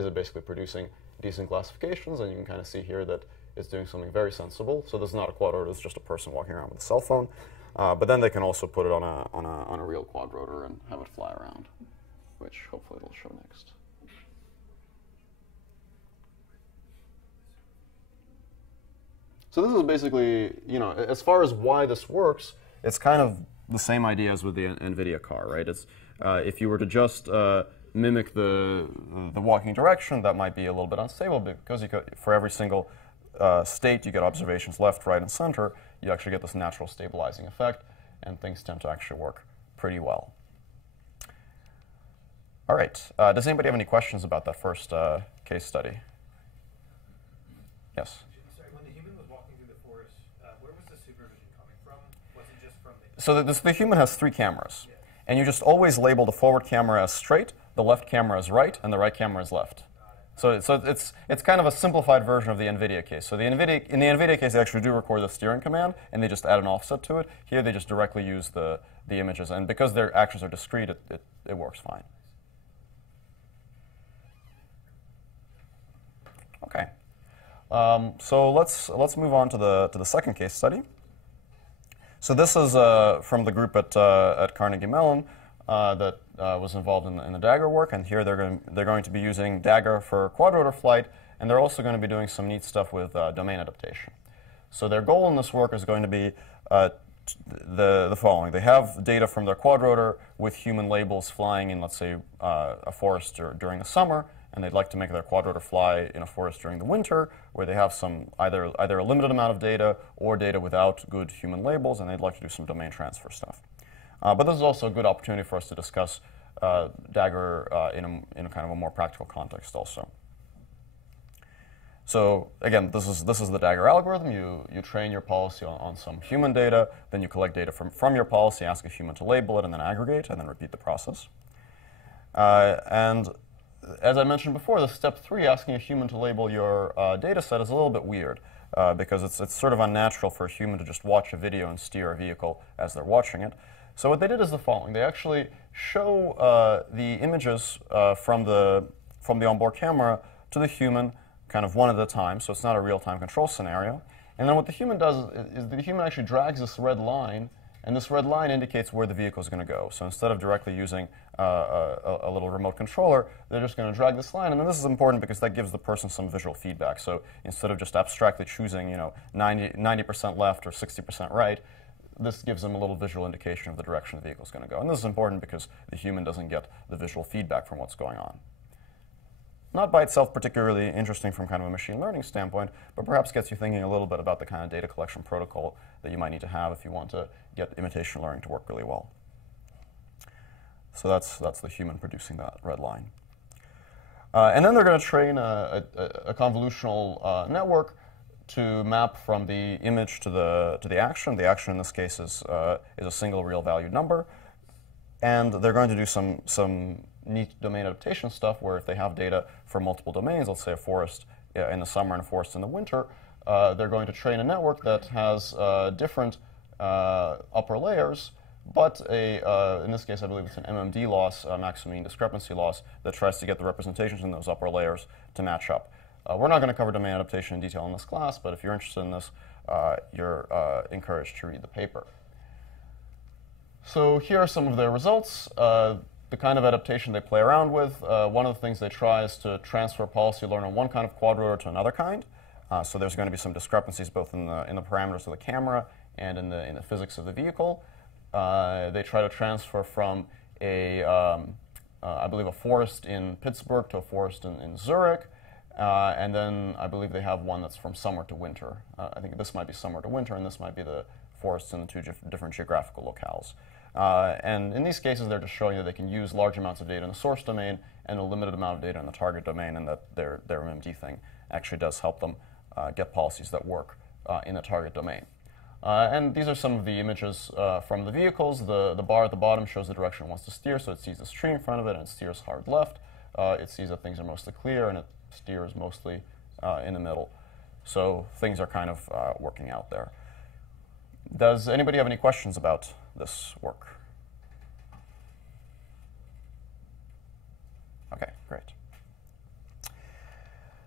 it basically producing decent classifications? And you can kind of see here that it's doing something very sensible. So this is not a quadrotor; it's just a person walking around with a cell phone. But then they can also put it on a real quadrotor and have it fly around, which hopefully it'll show next. So this is basically, as far as why this works, it's kind of the same idea as with the NVIDIA car, right? It's if you were to just mimic the walking direction, that might be a little bit unstable, because for every single state you get observations left, right, and center. You actually get this natural stabilizing effect, and things tend to actually work pretty well. All right. Does anybody have any questions about that first case study? Yes? Sorry, when the human was walking through the forest, where was the supervision coming from? Was it just from the... So the human has 3 cameras. Yeah. And you just always label the forward camera as straight, the left camera as right, and the right camera as left. So it's kind of a simplified version of the NVIDIA case. So in the NVIDIA case, they actually do record the steering command, and they just add an offset to it. Here, they just directly use the images, and because their actions are discrete, it works fine. Okay. So let's move on to the second case study. So this is from the group at Carnegie Mellon that was involved in the Dagger work, and here they're going to be using Dagger for quadrotor flight, and they're also going to be doing some neat stuff with domain adaptation. So their goal in this work is going to be the following. They have data from their quadrotor with human labels flying in, let's say, a forest during the summer, and they'd like to make their quadrotor fly in a forest during the winter, where they have some either a limited amount of data or data without good human labels, and they'd like to do some domain transfer stuff. But this is also a good opportunity for us to discuss Dagger in a kind of a more practical context also. So again, this is the Dagger algorithm. You train your policy on some human data, then you collect data from your policy, ask a human to label it, and then aggregate, and then repeat the process. And as I mentioned before, the step 3, asking a human to label your data set, is a little bit weird because it's sort of unnatural for a human to just watch a video and steer a vehicle as they're watching it. So what they did is the following. They actually show the images from the onboard camera to the human kind of one at a time, so it's not a real-time control scenario. And then what the human does is the human actually drags this red line, and this red line indicates where the vehicle is going to go. So instead of directly using a little remote controller, they're just going to drag this line. And then this is important because that gives the person some visual feedback. So instead of just abstractly choosing 90% left or 60% right, this gives them a little visual indication of the direction the vehicle is going to go. And this is important because the human doesn't get the visual feedback from what's going on. Not by itself particularly interesting from kind of a machine learning standpoint, but perhaps gets you thinking a little bit about the kind of data collection protocol that you might need to have if you want to get imitation learning to work really well. So that's the human producing that red line. And then they're going to train a convolutional network to map from the image to the action. The action in this case is a single real valued number. And they're going to do some neat domain adaptation stuff where if they have data for multiple domains, let's say a forest in the summer and a forest in the winter, they're going to train a network that has different upper layers, but in this case I believe it's an MMD loss, maximum mean discrepancy loss, that tries to get the representations in those upper layers to match up. We're not going to cover domain adaptation in detail in this class, but if you're interested in this, you're encouraged to read the paper. So here are some of their results. The kind of adaptation they play around with. One of the things they try is to transfer policy learn on one kind of quadrotor to another kind. So there's going to be some discrepancies both in the parameters of the camera and in the physics of the vehicle. They try to transfer from I believe a forest in Pittsburgh to a forest in Zurich. And then I believe they have one that's from summer to winter. I think this might be summer to winter, and this might be the forests in the two different geographical locales. And in these cases, they're just showing that they can use large amounts of data in the source domain and a limited amount of data in the target domain, and that their MMD thing actually does help them get policies that work in the target domain. And these are some of the images from the vehicles. The bar at the bottom shows the direction it wants to steer, so it sees this tree in front of it, and it steers hard left. It sees that things are mostly clear, and it steers mostly in the middle. So things are kind of working out there. Does anybody have any questions about this work? Okay, great.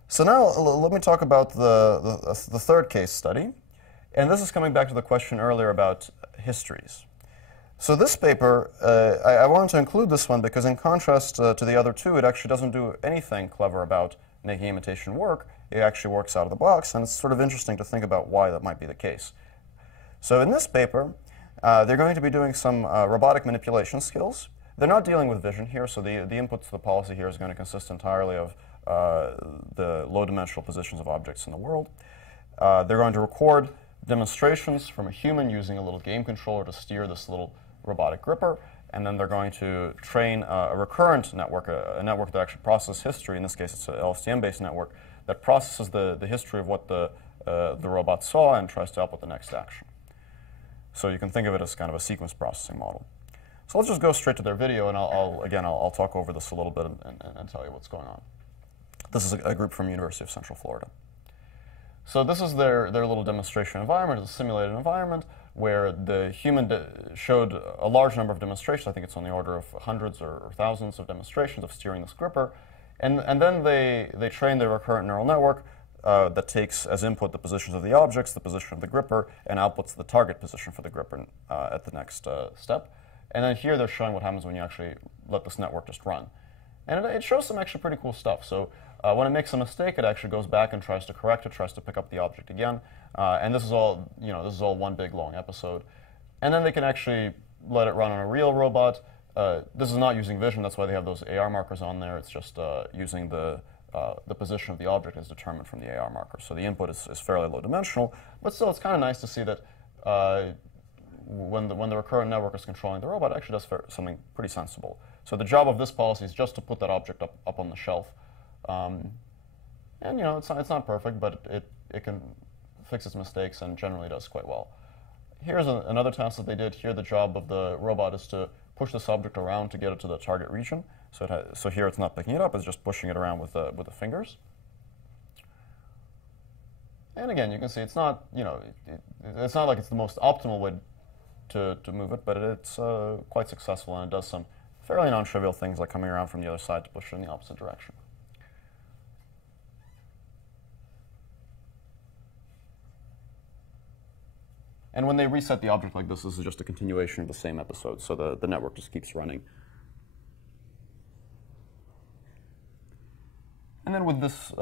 So now let me talk about the third case study. And this is coming back to the question earlier about histories. So this paper, I wanted to include this one because in contrast to the other two, it actually doesn't do anything clever about making imitation work. It actually works out of the box, and it's sort of interesting to think about why that might be the case. So in this paper, they're going to be doing some robotic manipulation skills. They're not dealing with vision here, so the input to the policy here is going to consist entirely of the low-dimensional positions of objects in the world. They're going to record demonstrations from a human using a little game controller to steer this little robotic gripper, and then they're going to train a recurrent network, a network that actually processes history. In this case, it's an LSTM-based network that processes the history of what the robot saw and tries to output the next action. So you can think of it as kind of a sequence processing model. So let's just go straight to their video, and I'll talk over this a little bit and tell you what's going on. This is a group from University of Central Florida. So this is their little demonstration environment. It's a simulated environment where the human showed a large number of demonstrations. I think it's on the order of hundreds or thousands of demonstrations of steering this gripper. And then they trained their recurrent neural network that takes as input the positions of the objects, the position of the gripper, and outputs the target position for the gripper at the next step. And then here they're showing what happens when you actually let this network just run. And it shows some actually pretty cool stuff. So when it makes a mistake, it actually goes back and tries to correct it, tries to pick up the object again. And this is all, this is all one big long episode. And then they can actually let it run on a real robot. This is not using vision. That's why they have those AR markers on there. It's just using the position of the object as determined from the AR marker. So the input is fairly low dimensional, but still it's kind of nice to see that when the recurrent network is controlling the robot, it actually does something pretty sensible. So the job of this policy is just to put that object up on the shelf. And it's not perfect, but it can fix its mistakes and generally does quite well. Here's another task that they did. Here the job of the robot is to push this object around to get it to the target region. So here it's not picking it up, it's just pushing it around with the fingers. And again, you can see it's not, it's not like it's the most optimal way to move it, but it's quite successful, and it does some fairly non-trivial things like coming around from the other side to push it in the opposite direction. And when they reset the object like this is just a continuation of the same episode, so the network just keeps running. And then with this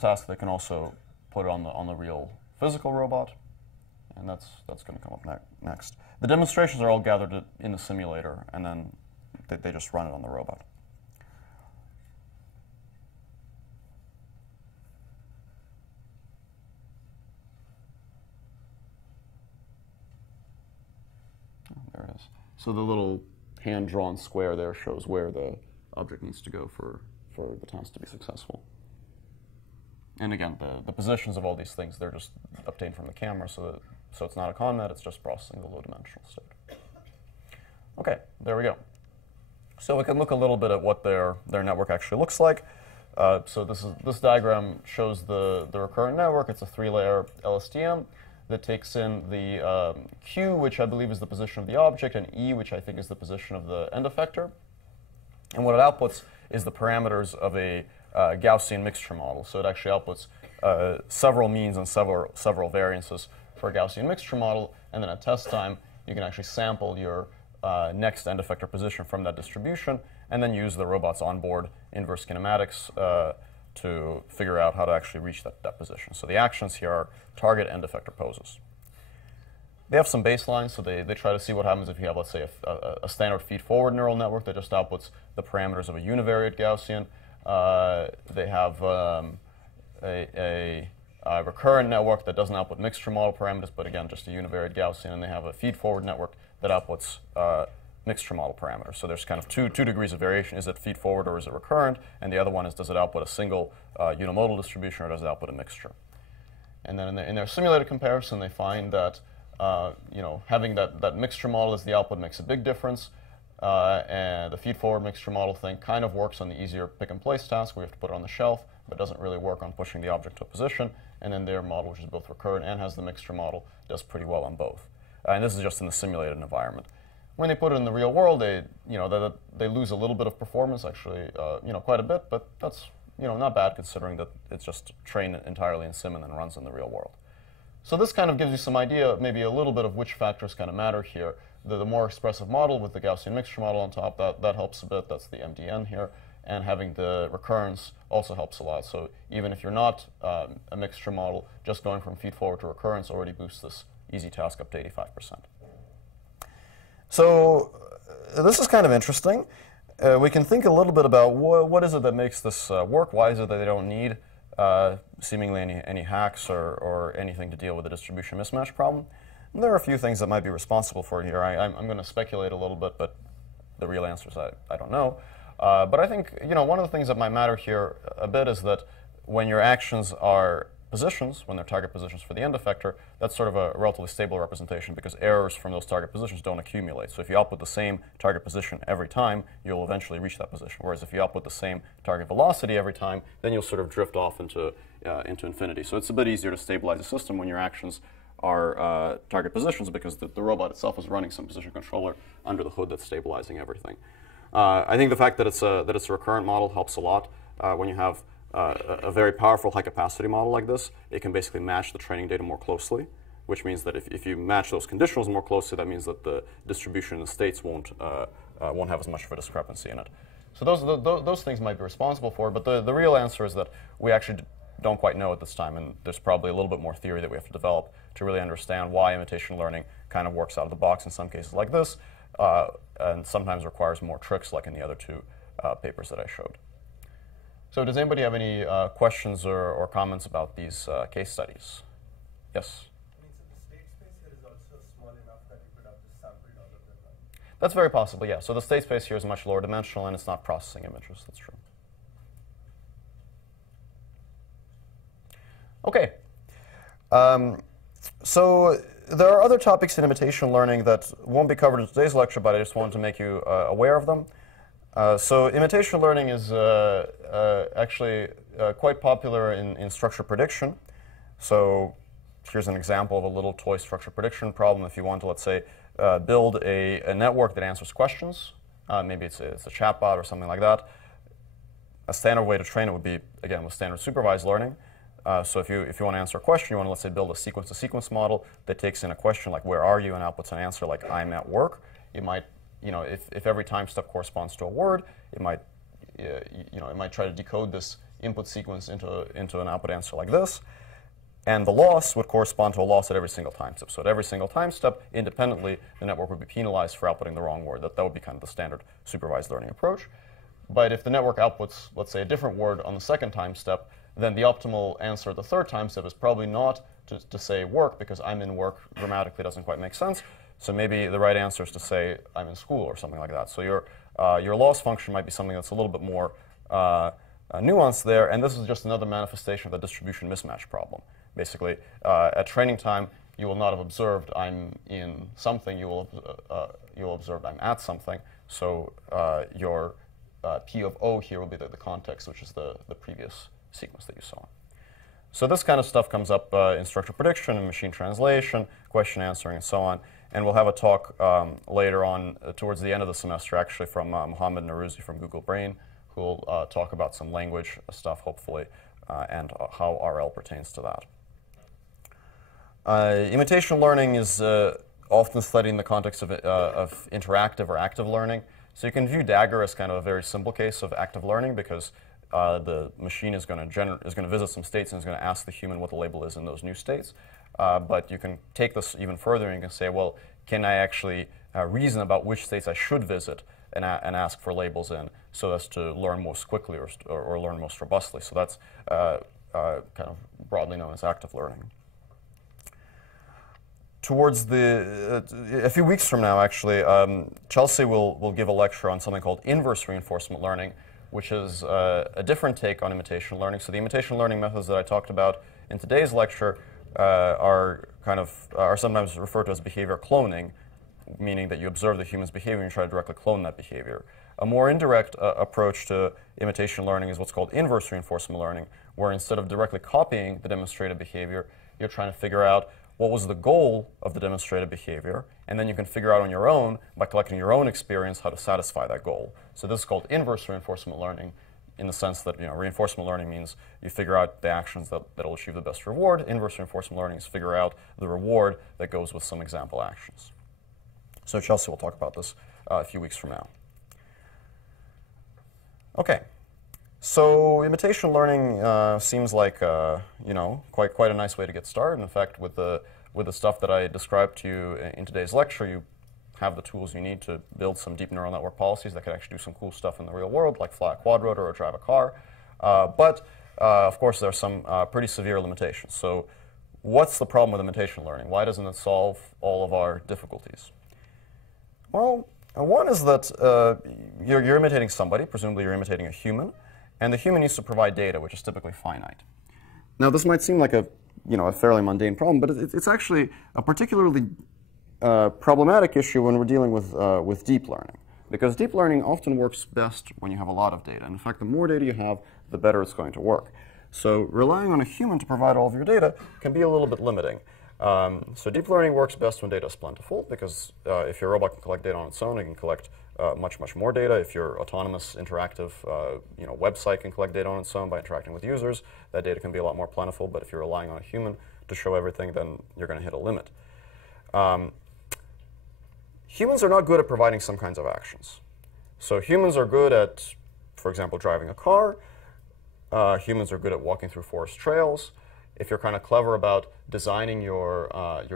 task, they can also put it on the real physical robot, and that's going to come up next. The demonstrations are all gathered in the simulator, and then they just run it on the robot. There it is. So the little hand-drawn square there shows where the object needs to go for the task to be successful. And again, the positions of all these things, they're just obtained from the camera, so it's not a connet, it's just processing the low-dimensional state. Okay, there we go. So we can look a little bit at what their network actually looks like. So this diagram shows the recurrent network. It's a 3-layer LSTM that takes in the Q, which I believe is the position of the object, and E, which I think is the position of the end effector. And what it outputs is the parameters of a Gaussian mixture model. So it actually outputs several means and several variances for a Gaussian mixture model. And then at test time, you can actually sample your next end effector position from that distribution, and then use the robot's onboard inverse kinematics to figure out how to actually reach that position. So the actions here are target end effector poses. They have some baselines, so they try to see what happens if you have, let's say, a standard feed-forward neural network that just outputs the parameters of a univariate Gaussian. They have a recurrent network that doesn't output mixture model parameters, but again, just a univariate Gaussian. And they have a feed-forward network that outputs mixture model parameters. So there's kind of two degrees of variation. Is it feed-forward or is it recurrent? And the other one is, does it output a single unimodal distribution or does it output a mixture? And then in their simulated comparison, they find that having that mixture model as the output makes a big difference. And the feed-forward mixture model thing kind of works on the easier pick-and-place task where you have to put it on the shelf, but doesn't really work on pushing the object to a position. And then their model, which is both recurrent and has the mixture model, does pretty well on both. And this is just in the simulated environment. When they put it in the real world, they lose a little bit of performance, actually, quite a bit, but that's not bad considering that it's just trained entirely in sim and then runs in the real world. So this kind of gives you some idea, maybe a little bit of which factors kind of matter here. The more expressive model with the Gaussian mixture model on top, that helps a bit. That's the MDN here. And having the recurrence also helps a lot. So even if you're not a mixture model, just going from feed-forward to recurrence already boosts this easy task up to 85%. So this is kind of interesting. We can think a little bit about what is it that makes this work? Why is it that they don't need seemingly any hacks or anything to deal with the distribution mismatch problem? And there are a few things that might be responsible for it here. I'm going to speculate a little bit, but the real answers I don't know. But I think one of the things that might matter here a bit is that when your actions are positions, when they're target positions for the end effector, that's sort of a relatively stable representation because errors from those target positions don't accumulate. So if you output the same target position every time, you'll eventually reach that position. Whereas if you output the same target velocity every time, then you'll sort of drift off into infinity. So it's a bit easier to stabilize a system when your actions are target positions because the robot itself is running some position controller under the hood that's stabilizing everything. I think the fact that it's a recurrent model helps a lot. When you have a very powerful high-capacity model like this, it can basically match the training data more closely, which means that if you match those conditionals more closely, that means that the distribution in the states won't have as much of a discrepancy in it. So those things might be responsible for it, but the real answer is that we actually don't quite know at this time, and there's probably a little bit more theory that we have to develop to really understand why imitation learning kind of works out of the box in some cases like this, and sometimes requires more tricks like in the other two papers that I showed. So does anybody have any questions or comments about these case studies? Yes? I mean, so the state space here is also small enough that you could have just sampled all of them, right? That's very possible, yeah. So the state space here is much lower dimensional and it's not processing images, that's true. Okay. So there are other topics in imitation learning that won't be covered in today's lecture, but I just wanted to make you aware of them. So imitation learning is actually quite popular in structure prediction. So here's an example of a little toy structure prediction problem. If you want to, let's say, build a network that answers questions, maybe it's a chatbot or something like that. A standard way to train it would be, again, with standard supervised learning. So if you want to answer a question, you want to, let's say, build a sequence-to-sequence model that takes in a question like, where are you, and outputs an answer like, I'm at work. You might, if every time step corresponds to a word, it might try to decode this input sequence into an output answer like this. And the loss would correspond to a loss at every single time step. So at every single time step, independently, the network would be penalized for outputting the wrong word. That would be kind of the standard supervised learning approach. But if the network outputs, let's say, a different word on the second time step, then the optimal answer at the third time step is probably not to say work, because I'm in work grammatically doesn't quite make sense. So maybe the right answer is to say I'm in school or something like that. So your loss function might be something that's a little bit more nuanced there, and this is just another manifestation of the distribution mismatch problem. Basically, at training time, you will not have observed I'm in something. You will observe I'm at something. So your P of O here will be the context, which is the previous sequence that you saw. So this kind of stuff comes up in structure prediction and machine translation, question answering, and so on. And we'll have a talk later on towards the end of the semester, actually, from Mohammed Narouzi from Google Brain, who will talk about some language stuff, hopefully, and how RL pertains to that. Imitation learning is often studied in the context of interactive or active learning. So you can view Dagger as kind of a very simple case of active learning, because the machine is going to visit some states and is going to ask the human what the label is in those new states. But you can take this even further and you can say, well, can I actually reason about which states I should visit and ask for labels in, so as to learn most quickly or learn most robustly? So that's kind of broadly known as active learning. Towards a few weeks from now, actually, Chelsea will give a lecture on something called inverse reinforcement learning, which is a different take on imitation learning. So the imitation learning methods that I talked about in today's lecture are sometimes referred to as behavior cloning, meaning that you observe the human's behavior and you try to directly clone that behavior. A more indirect approach to imitation learning is what's called inverse reinforcement learning, where instead of directly copying the demonstrated behavior, you're trying to figure out what was the goal of the demonstrated behavior, and then you can figure out on your own, by collecting your own experience, how to satisfy that goal. So this is called inverse reinforcement learning, in the sense that reinforcement learning means you figure out the actions that will achieve the best reward. Inverse reinforcement learning is figure out the reward that goes with some example actions. So Chelsea will talk about this a few weeks from now. Okay. So imitation learning seems like quite a nice way to get started. In fact, with the stuff that I described to you in today's lecture, you have the tools you need to build some deep neural network policies that could actually do some cool stuff in the real world, like fly a quadrotor or drive a car. But of course, there are some pretty severe limitations. So what's the problem with imitation learning? Why doesn't it solve all of our difficulties? Well, one is that you're imitating somebody. Presumably, you're imitating a human. And the human needs to provide data, which is typically finite. Now, this might seem like a fairly mundane problem, but it's actually a particularly problematic issue when we're dealing with deep learning, because deep learning often works best when you have a lot of data. And in fact, the more data you have, the better it's going to work. So relying on a human to provide all of your data can be a little bit limiting. So deep learning works best when data is plentiful, because if your robot can collect data on its own, it can collect much more data. If your autonomous, interactive website can collect data on its own by interacting with users, that data can be a lot more plentiful. But if you're relying on a human to show everything, then you're going to hit a limit. Humans are not good at providing some kinds of actions. So humans are good at, for example, driving a car. Humans are good at walking through forest trails. If you're kind of clever about designing your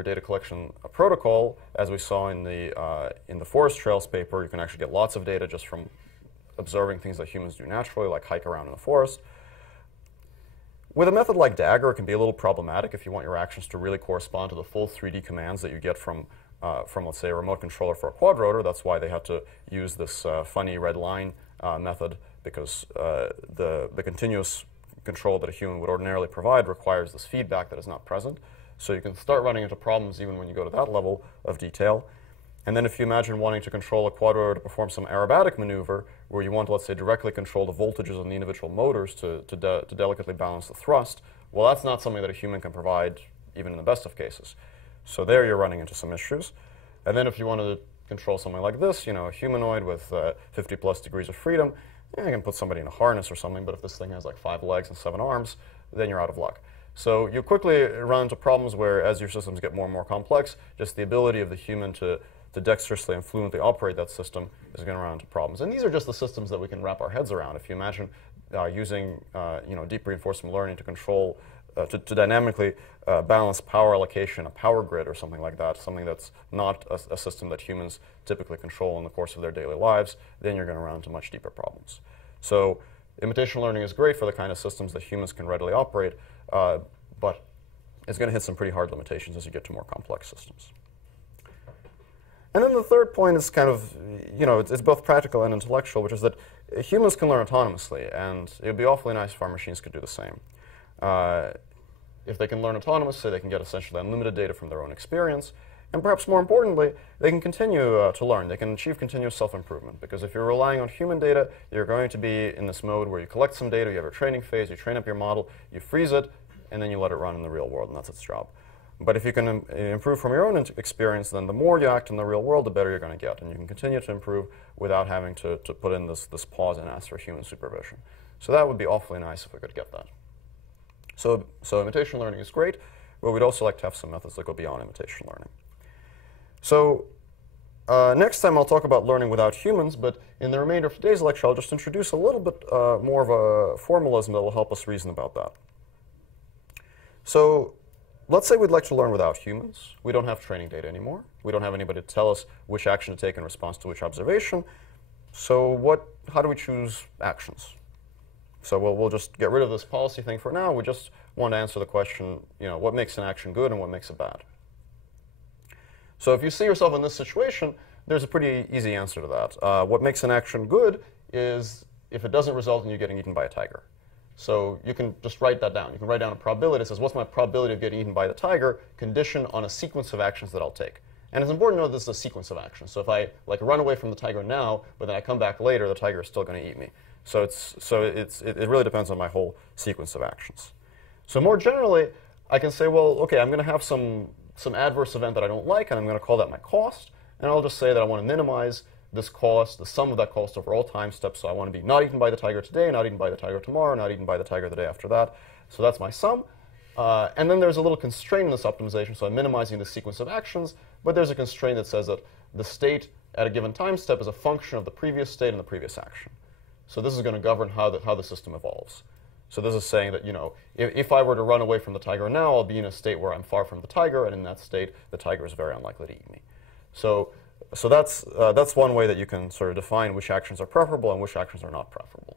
data collection protocol, as we saw in the forest trails paper, you can actually get lots of data just from observing things that humans do naturally, like hike around in the forest. With a method like Dagger, it can be a little problematic if you want your actions to really correspond to the full 3D commands that you get from let's say, a remote controller for a quadrotor. That's why they had to use this funny red line method, because the continuous control that a human would ordinarily provide requires this feedback that is not present. So you can start running into problems even when you go to that level of detail. And then if you imagine wanting to control a quadrotor to perform some aerobatic maneuver, where you want to, let's say, directly control the voltages on the individual motors to delicately balance the thrust, well, that's not something that a human can provide, even in the best of cases. So there you're running into some issues. And then if you wanted to control something like this, a humanoid with 50+ degrees of freedom, you can put somebody in a harness or something, but if this thing has like 5 legs and 7 arms, then you're out of luck. So you quickly run into problems where, as your systems get more and more complex, just the ability of the human to dexterously and fluently operate that system is going to run into problems. And these are just the systems that we can wrap our heads around. If you imagine using deep reinforcement learning to control, to dynamically balance power allocation, a power grid or something like that, something that's not a system that humans typically control in the course of their daily lives, then you're going to run into much deeper problems. So imitation learning is great for the kind of systems that humans can readily operate, but it's going to hit some pretty hard limitations as you get to more complex systems. And then the third point is kind of, it's both practical and intellectual, which is that humans can learn autonomously, and it would be awfully nice if our machines could do the same. If they can learn autonomously, they can get essentially unlimited data from their own experience. And perhaps more importantly, they can continue to learn. They can achieve continuous self-improvement. Because if you're relying on human data, you're going to be in this mode where you collect some data, you have a training phase, you train up your model, you freeze it, and then you let it run in the real world, and that's its job. But if you can improve from your own experience, then the more you act in the real world, the better you're going to get. And you can continue to improve without having to put in this pause and ask for human supervision. So that would be awfully nice if we could get that. So imitation learning is great, but we'd also like to have some methods that go beyond imitation learning. So next time I'll talk about learning without humans, but in the remainder of today's lecture, I'll just introduce a little bit more of a formalism that will help us reason about that. So let's say we'd like to learn without humans. We don't have training data anymore. We don't have anybody to tell us which action to take in response to which observation. So how do we choose actions? So we'll just get rid of this policy thing for now. We just want to answer the question, what makes an action good and what makes it bad? So if you see yourself in this situation, there's a pretty easy answer to that. What makes an action good is if it doesn't result in you getting eaten by a tiger. So you can just write that down. You can write down a probability that says, what's my probability of getting eaten by the tiger, conditioned on a sequence of actions that I'll take. And it's important to know this is a sequence of actions. So if I run away from the tiger now, but then I come back later, the tiger is still going to eat me. So it really depends on my whole sequence of actions. So more generally, I can say, well, OK, I'm going to have some adverse event that I don't like, and I'm going to call that my cost. And I'll just say that I want to minimize this cost, the sum of that cost over all time steps. So I want to be not eaten by the tiger today, not eaten by the tiger tomorrow, not eaten by the tiger the day after that. So that's my sum. And then there's a little constraint in this optimization. So I'm minimizing the sequence of actions, but there's a constraint that says that the state at a given time step is a function of the previous state and the previous action. So this is going to govern how the system evolves. So this is saying that, if I were to run away from the tiger now, I'll be in a state where I'm far from the tiger, and in that state, the tiger is very unlikely to eat me. So that's one way that you can sort of define which actions are preferable and which actions are not preferable.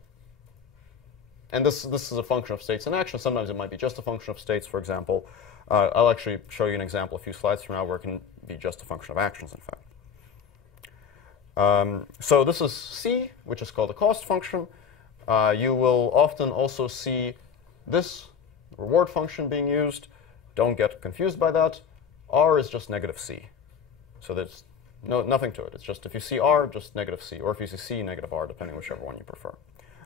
And this is a function of states and actions. Sometimes it might be just a function of states, for example. I'll actually show you an example a few slides from now where it can be just a function of actions, in fact. So this is C, which is called the cost function. You will often also see this reward function being used. Don't get confused by that. R is just negative C. So there's nothing to it. It's just if you see R, just negative C, or if you see C, negative R, depending whichever one you prefer.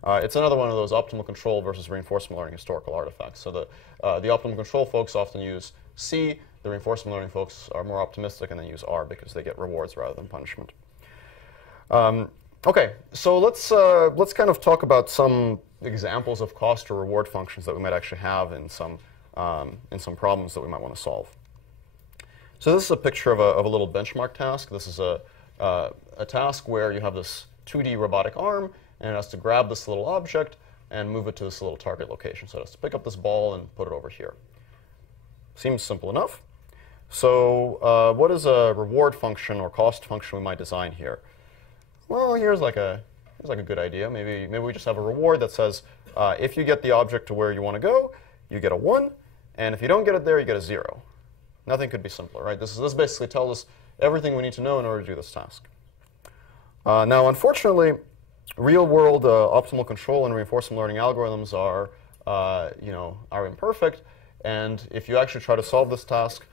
It's another one of those optimal control versus reinforcement learning historical artifacts. So the optimal control folks often use C. The reinforcement learning folks are more optimistic and then use R because they get rewards rather than punishment. Okay, so let's kind of talk about some examples of cost or reward functions that we might actually have in some problems that we might want to solve. So this is a picture of a little benchmark task. This is a task where you have this 2D robotic arm, and it has to grab this little object and move it to this little target location. So it has to pick up this ball and put it over here. Seems simple enough. So what is a reward function or cost function we might design here? Well, here's like a good idea. Maybe we just have a reward that says if you get the object to where you want to go, you get a 1, and if you don't get it there, you get a 0. Nothing could be simpler, right? This basically tells us everything we need to know in order to do this task. Now, unfortunately, real-world optimal control and reinforcement learning algorithms are imperfect. And if you actually try to solve this task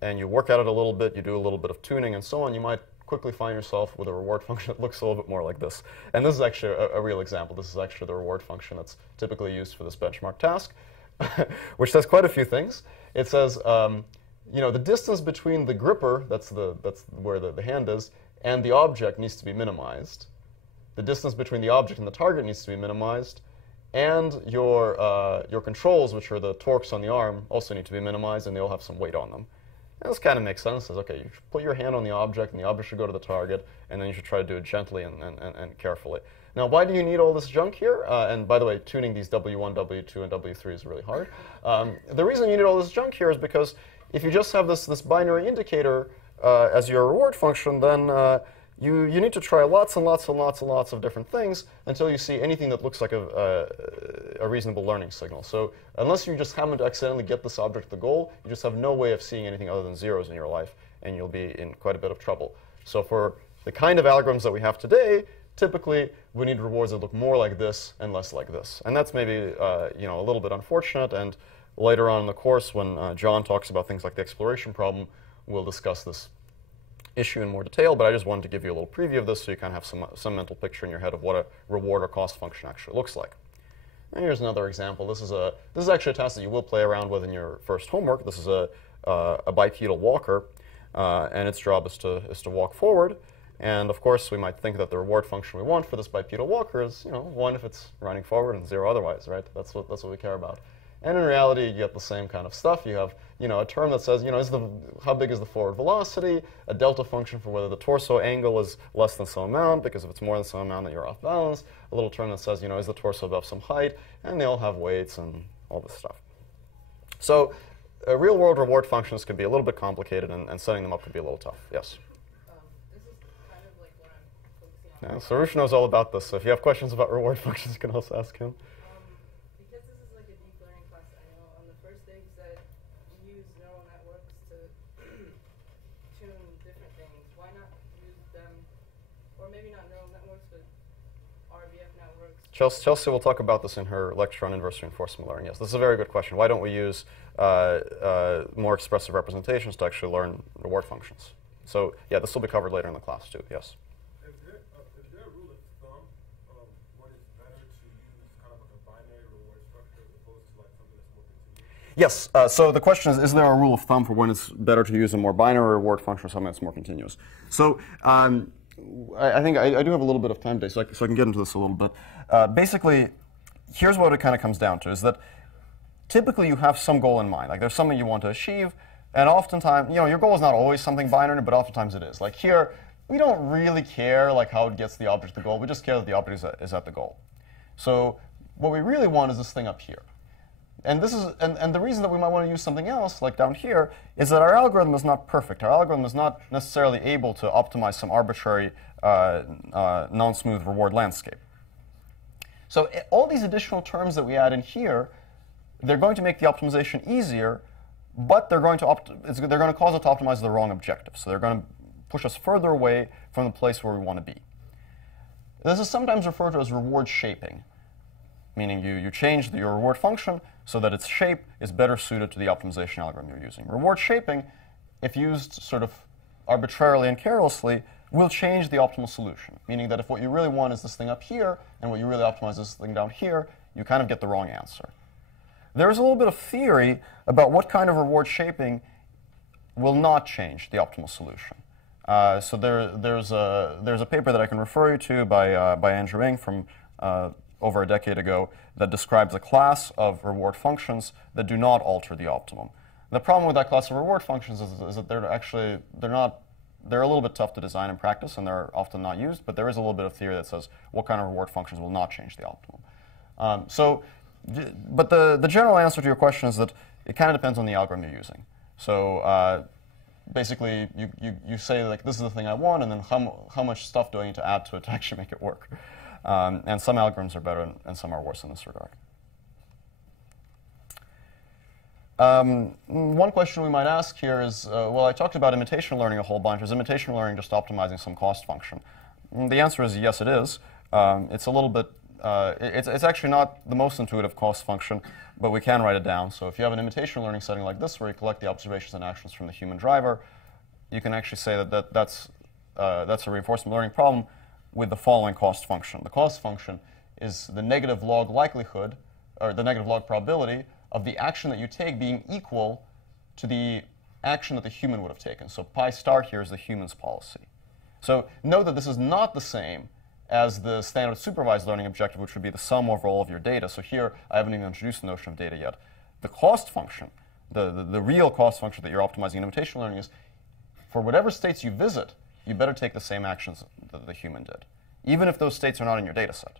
and you work at it a little bit, you do a little bit of tuning and so on, you might quickly find yourself with a reward function that looks a little bit more like this. And this is actually a real example. This is actually the reward function that's typically used for this benchmark task, which says quite a few things. It says, the distance between the gripper, that's where the hand is, and the object needs to be minimized. The distance between the object and the target needs to be minimized. And your controls, which are the torques on the arm, also need to be minimized, and they all have some weight on them. And this kind of makes sense. It says, okay, you should put your hand on the object, and the object should go to the target, and then you should try to do it gently and carefully. Now, why do you need all this junk here? And by the way, tuning these W1, W2, and W3 is really hard. The reason you need all this junk here is because if you just have this binary indicator as your reward function, then you need to try lots and lots and lots and lots of different things until you see anything that looks like a reasonable learning signal. So unless you just happen to accidentally get this object at the goal, you just have no way of seeing anything other than zeros in your life, and you'll be in quite a bit of trouble. So for the kind of algorithms that we have today, typically we need rewards that look more like this and less like this. And that's maybe a little bit unfortunate. And later on in the course, when John talks about things like the exploration problem, we'll discuss this issue in more detail, but I just wanted to give you a little preview of this so you kind of have some mental picture in your head of what a reward or cost function actually looks like. And here's another example. This is actually a task that you will play around with in your first homework. This is a bipedal walker, and its job is to walk forward. And of course, we might think that the reward function we want for this bipedal walker is 1 if it's running forward and 0 otherwise, right? That's what we care about. And in reality, you get the same kind of stuff. You have a term that says, how big is the forward velocity, a delta function for whether the torso angle is less than some amount, because if it's more than some amount, then you're off balance. A little term that says, is the torso above some height, and they all have weights and all this stuff. So real-world reward functions can be a little bit complicated, and setting them up can be a little tough. Yes? This is kind of like what I'm focusing on. Yeah, so Rush knows all about this. So if you have questions about reward functions, you can also ask him. Because this is like a deep learning class, I know on the first day you said you use neural networks to tune different things. Why not use them, or maybe not neural networks, but RBF networks? Chelsea will talk about this in her lecture on inverse reinforcement learning. Yes, this is a very good question. Why don't we use more expressive representations to actually learn reward functions? So yeah, this will be covered later in the class too. Yes. Is there a rule of thumb of when it's better to use kind of like a binary reward structure as opposed to like something that's more continuous? Yes. So the question is there a rule of thumb for when it's better to use a more binary reward function or something that's more continuous? So I think I do have a little bit of time today, so I can get into this a little bit. Basically, here's what it kind of comes down to, is that typically you have some goal in mind. Like there's something you want to achieve, and oftentimes, your goal is not always something binary, but oftentimes it is. Like here, we don't really care like how it gets the object to the goal. We just care that the object is at the goal. So what we really want is this thing up here. And this is and the reason that we might want to use something else, like down here, is that our algorithm is not perfect. Our algorithm is not necessarily able to optimize some arbitrary non-smooth reward landscape. So all these additional terms that we add in here, they're going to make the optimization easier, but they're going to cause it to optimize the wrong objective. So they're going to push us further away from the place where we want to be. This is sometimes referred to as reward shaping, meaning you change your reward function so that its shape is better suited to the optimization algorithm you're using. Reward shaping, if used sort of arbitrarily and carelessly, will change the optimal solution, meaning that if what you really want is this thing up here, and what you really optimize is this thing down here, you kind of get the wrong answer. There's a little bit of theory about what kind of reward shaping will not change the optimal solution. So there's a paper that I can refer you to by Andrew Ng from over a decade ago that describes a class of reward functions that do not alter the optimum. The problem with that class of reward functions is that they're a little bit tough to design in practice, and they're often not used, but there is a little bit of theory that says what kind of reward functions will not change the optimum. But the general answer to your question is that it kind of depends on the algorithm you're using. So basically, you say, like, this is the thing I want, and then how much stuff do I need to add to it to actually make it work? And some algorithms are better, and some are worse in this regard. One question we might ask here is, well, I talked about imitation learning a whole bunch. Is imitation learning just optimizing some cost function? The answer is yes, it is. It's a little bit, it's actually not the most intuitive cost function, but we can write it down. So if you have an imitation learning setting like this, where you collect the observations and actions from the human driver, you can actually say that's a reinforcement learning problem with the following cost function. The cost function is the negative log likelihood, or the negative log probability, of the action that you take being equal to the action that the human would have taken. So pi star here is the human's policy. So note that this is not the same as the standard supervised learning objective, which would be the sum over all of your data. So here, I haven't even introduced the notion of data yet. The cost function, the real cost function that you're optimizing in imitation learning is, for whatever states you visit, you better take the same actions that the human did, even if those states are not in your data set.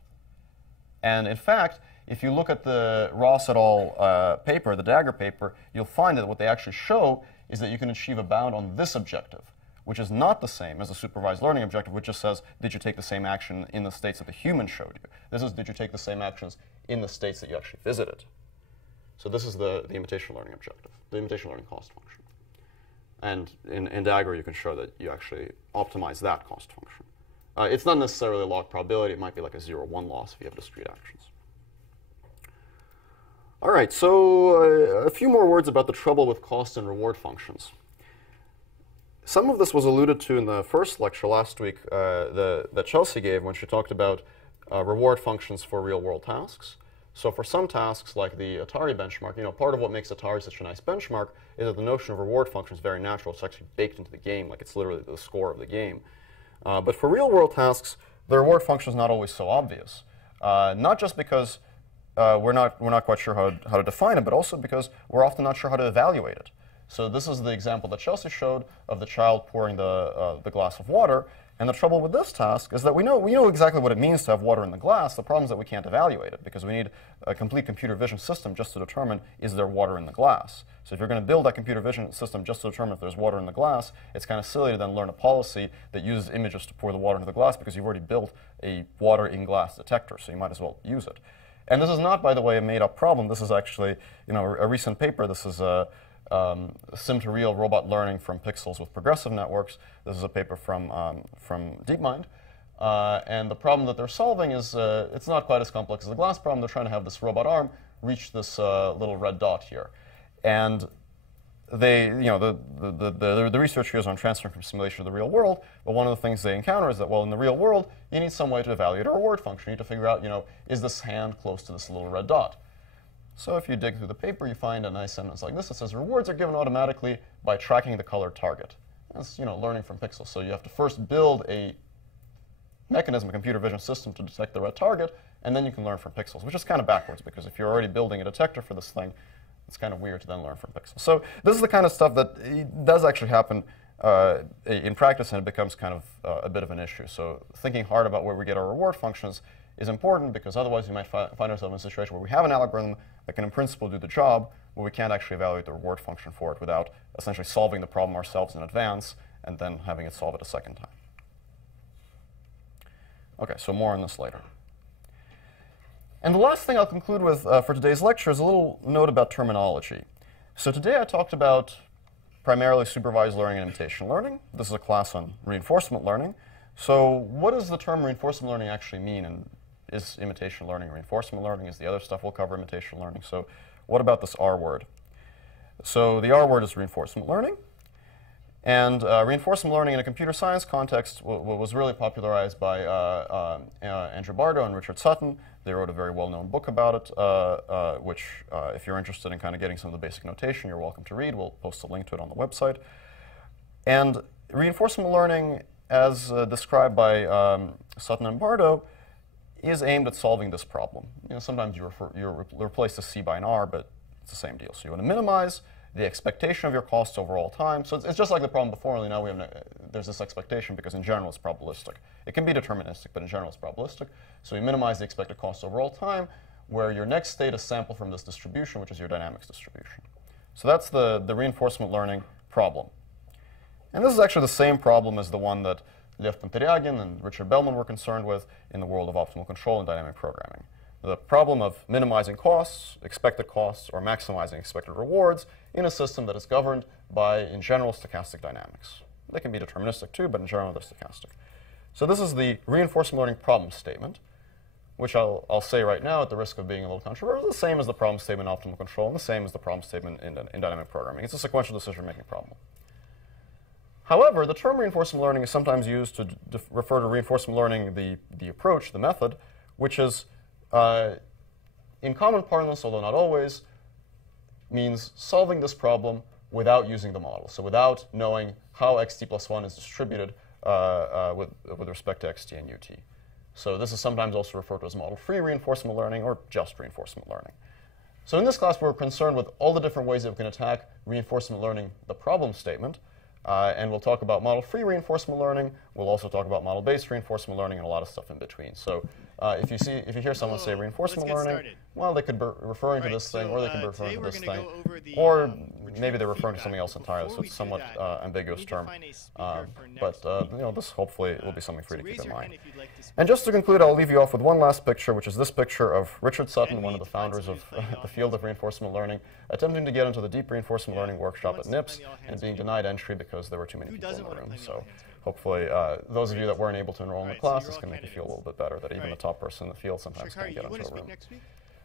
And in fact, if you look at the Ross et al. Paper, the Dagger paper, you'll find that what they actually show is that you can achieve a bound on this objective, which is not the same as the supervised learning objective, which just says, did you take the same action in the states that the human showed you? This is, did you take the same actions in the states that you actually visited? So this is the imitation learning objective, the imitation learning cost function. And in Dagger, you can show that you actually optimize that cost function. It's not necessarily a log probability. It might be like a 0-1 loss if you have discrete actions. All right, so a few more words about the trouble with cost and reward functions. Some of this was alluded to in the first lecture last week that Chelsea gave when she talked about reward functions for real-world tasks. So for some tasks, like the Atari benchmark, part of what makes Atari such a nice benchmark is that the notion of reward function is very natural. It's actually baked into the game, like it's literally the score of the game. But for real-world tasks, the reward function is not always so obvious. Not just because we're not quite sure how to define it, but also because we're often not sure how to evaluate it. So this is the example that Chelsea showed of the child pouring the glass of water. And the trouble with this task is that we know exactly what it means to have water in the glass. The problem is that we can't evaluate it because we need a complete computer vision system just to determine, is there water in the glass? So if you're going to build that computer vision system just to determine if there's water in the glass, it's kind of silly to then learn a policy that uses images to pour the water into the glass because you've already built a water in glass detector, so you might as well use it. And this is not, by the way, a made-up problem. This is actually a recent paper. This is sim-to-real robot learning from pixels with progressive networks. This is a paper from DeepMind. And the problem that they're solving is it's not quite as complex as the glass problem. They're trying to have this robot arm reach this little red dot here. And they, the research here is on transferring from simulation to the real world. But one of the things they encounter is that, well, in the real world, you need some way to evaluate a reward function. You need to figure out, is this hand close to this little red dot? So if you dig through the paper, you find a nice sentence like this. It says, rewards are given automatically by tracking the colored target. That's learning from pixels. So you have to first build a mechanism, a computer vision system to detect the red target, and then you can learn from pixels, which is kind of backwards, because if you're already building a detector for this thing, it's kind of weird to then learn from pixels. So this is the kind of stuff that does actually happen in practice, and it becomes kind of a bit of an issue. So thinking hard about where we get our reward functions is important, because otherwise we might find ourselves in a situation where we have an algorithm that can in principle do the job, but we can't actually evaluate the reward function for it without essentially solving the problem ourselves in advance and then having it solve it a second time. OK, so more on this later. And the last thing I'll conclude with for today's lecture is a little note about terminology. So today I talked about primarily supervised learning and imitation learning. This is a class on reinforcement learning. So what does the term reinforcement learning actually mean? And is imitation learning. Reinforcement learning is the other stuff. We'll cover imitation learning. So what about this R word? So the R word is reinforcement learning. And reinforcement learning in a computer science context was really popularized by Andrew Bardo and Richard Sutton. They wrote a very well-known book about it, which, if you're interested in kind of getting some of the basic notation, you're welcome to read. We'll post a link to it on the website. And reinforcement learning, as described by Sutton and Bardo, is aimed at solving this problem. You know, sometimes you replace the C by an R, but it's the same deal. So you want to minimize the expectation of your costs over all time. So it's just like the problem before, only now there's this expectation because in general it's probabilistic. It can be deterministic, but in general it's probabilistic. So you minimize the expected costs over all time, where your next state is sampled from this distribution, which is your dynamics distribution. So that's the reinforcement learning problem. And this is actually the same problem as the one that Lev Panteryagin and Richard Bellman were concerned with in the world of optimal control and dynamic programming. The problem of minimizing costs, expected costs, or maximizing expected rewards in a system that is governed by, in general, stochastic dynamics. They can be deterministic too, but in general they're stochastic. So this is the reinforcement learning problem statement, which I'll say right now at the risk of being a little controversial, the same as the problem statement in optimal control and the same as the problem statement in dynamic programming. It's a sequential decision-making problem. However, the term reinforcement learning is sometimes used to refer to reinforcement learning, the approach, the method, which is in common parlance, although not always, means solving this problem without using the model. So without knowing how xt plus 1 is distributed with respect to xt and ut. So this is sometimes also referred to as model-free reinforcement learning or just reinforcement learning. So in this class, we're concerned with all the different ways that we can attack reinforcement learning, the problem statement. And we'll talk about model-free reinforcement learning. We'll also talk about model-based reinforcement learning and a lot of stuff in between. So if you hear someone say reinforcement learning, well, they could be referring to this thing, or they could be referring to this thing, or maybe they're referring to something else entirely. So it's a somewhat ambiguous term. But you know, this hopefully will be something for you to keep in mind. And just to conclude, I'll leave you off with one last picture, which is this picture of Richard Sutton, one of the founders of the field of reinforcement learning, attempting to get into the deep reinforcement learning workshop at NIPS and being denied entry because there were too many people in the room. So hopefully, those of you that weren't able to enroll in the class, this can make you feel a little bit better that even the top person in the field sometimes can't get into a room.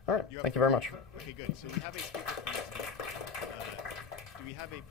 All right, thank you very much. Okay, good. So we have a speaker from next week. Do we have a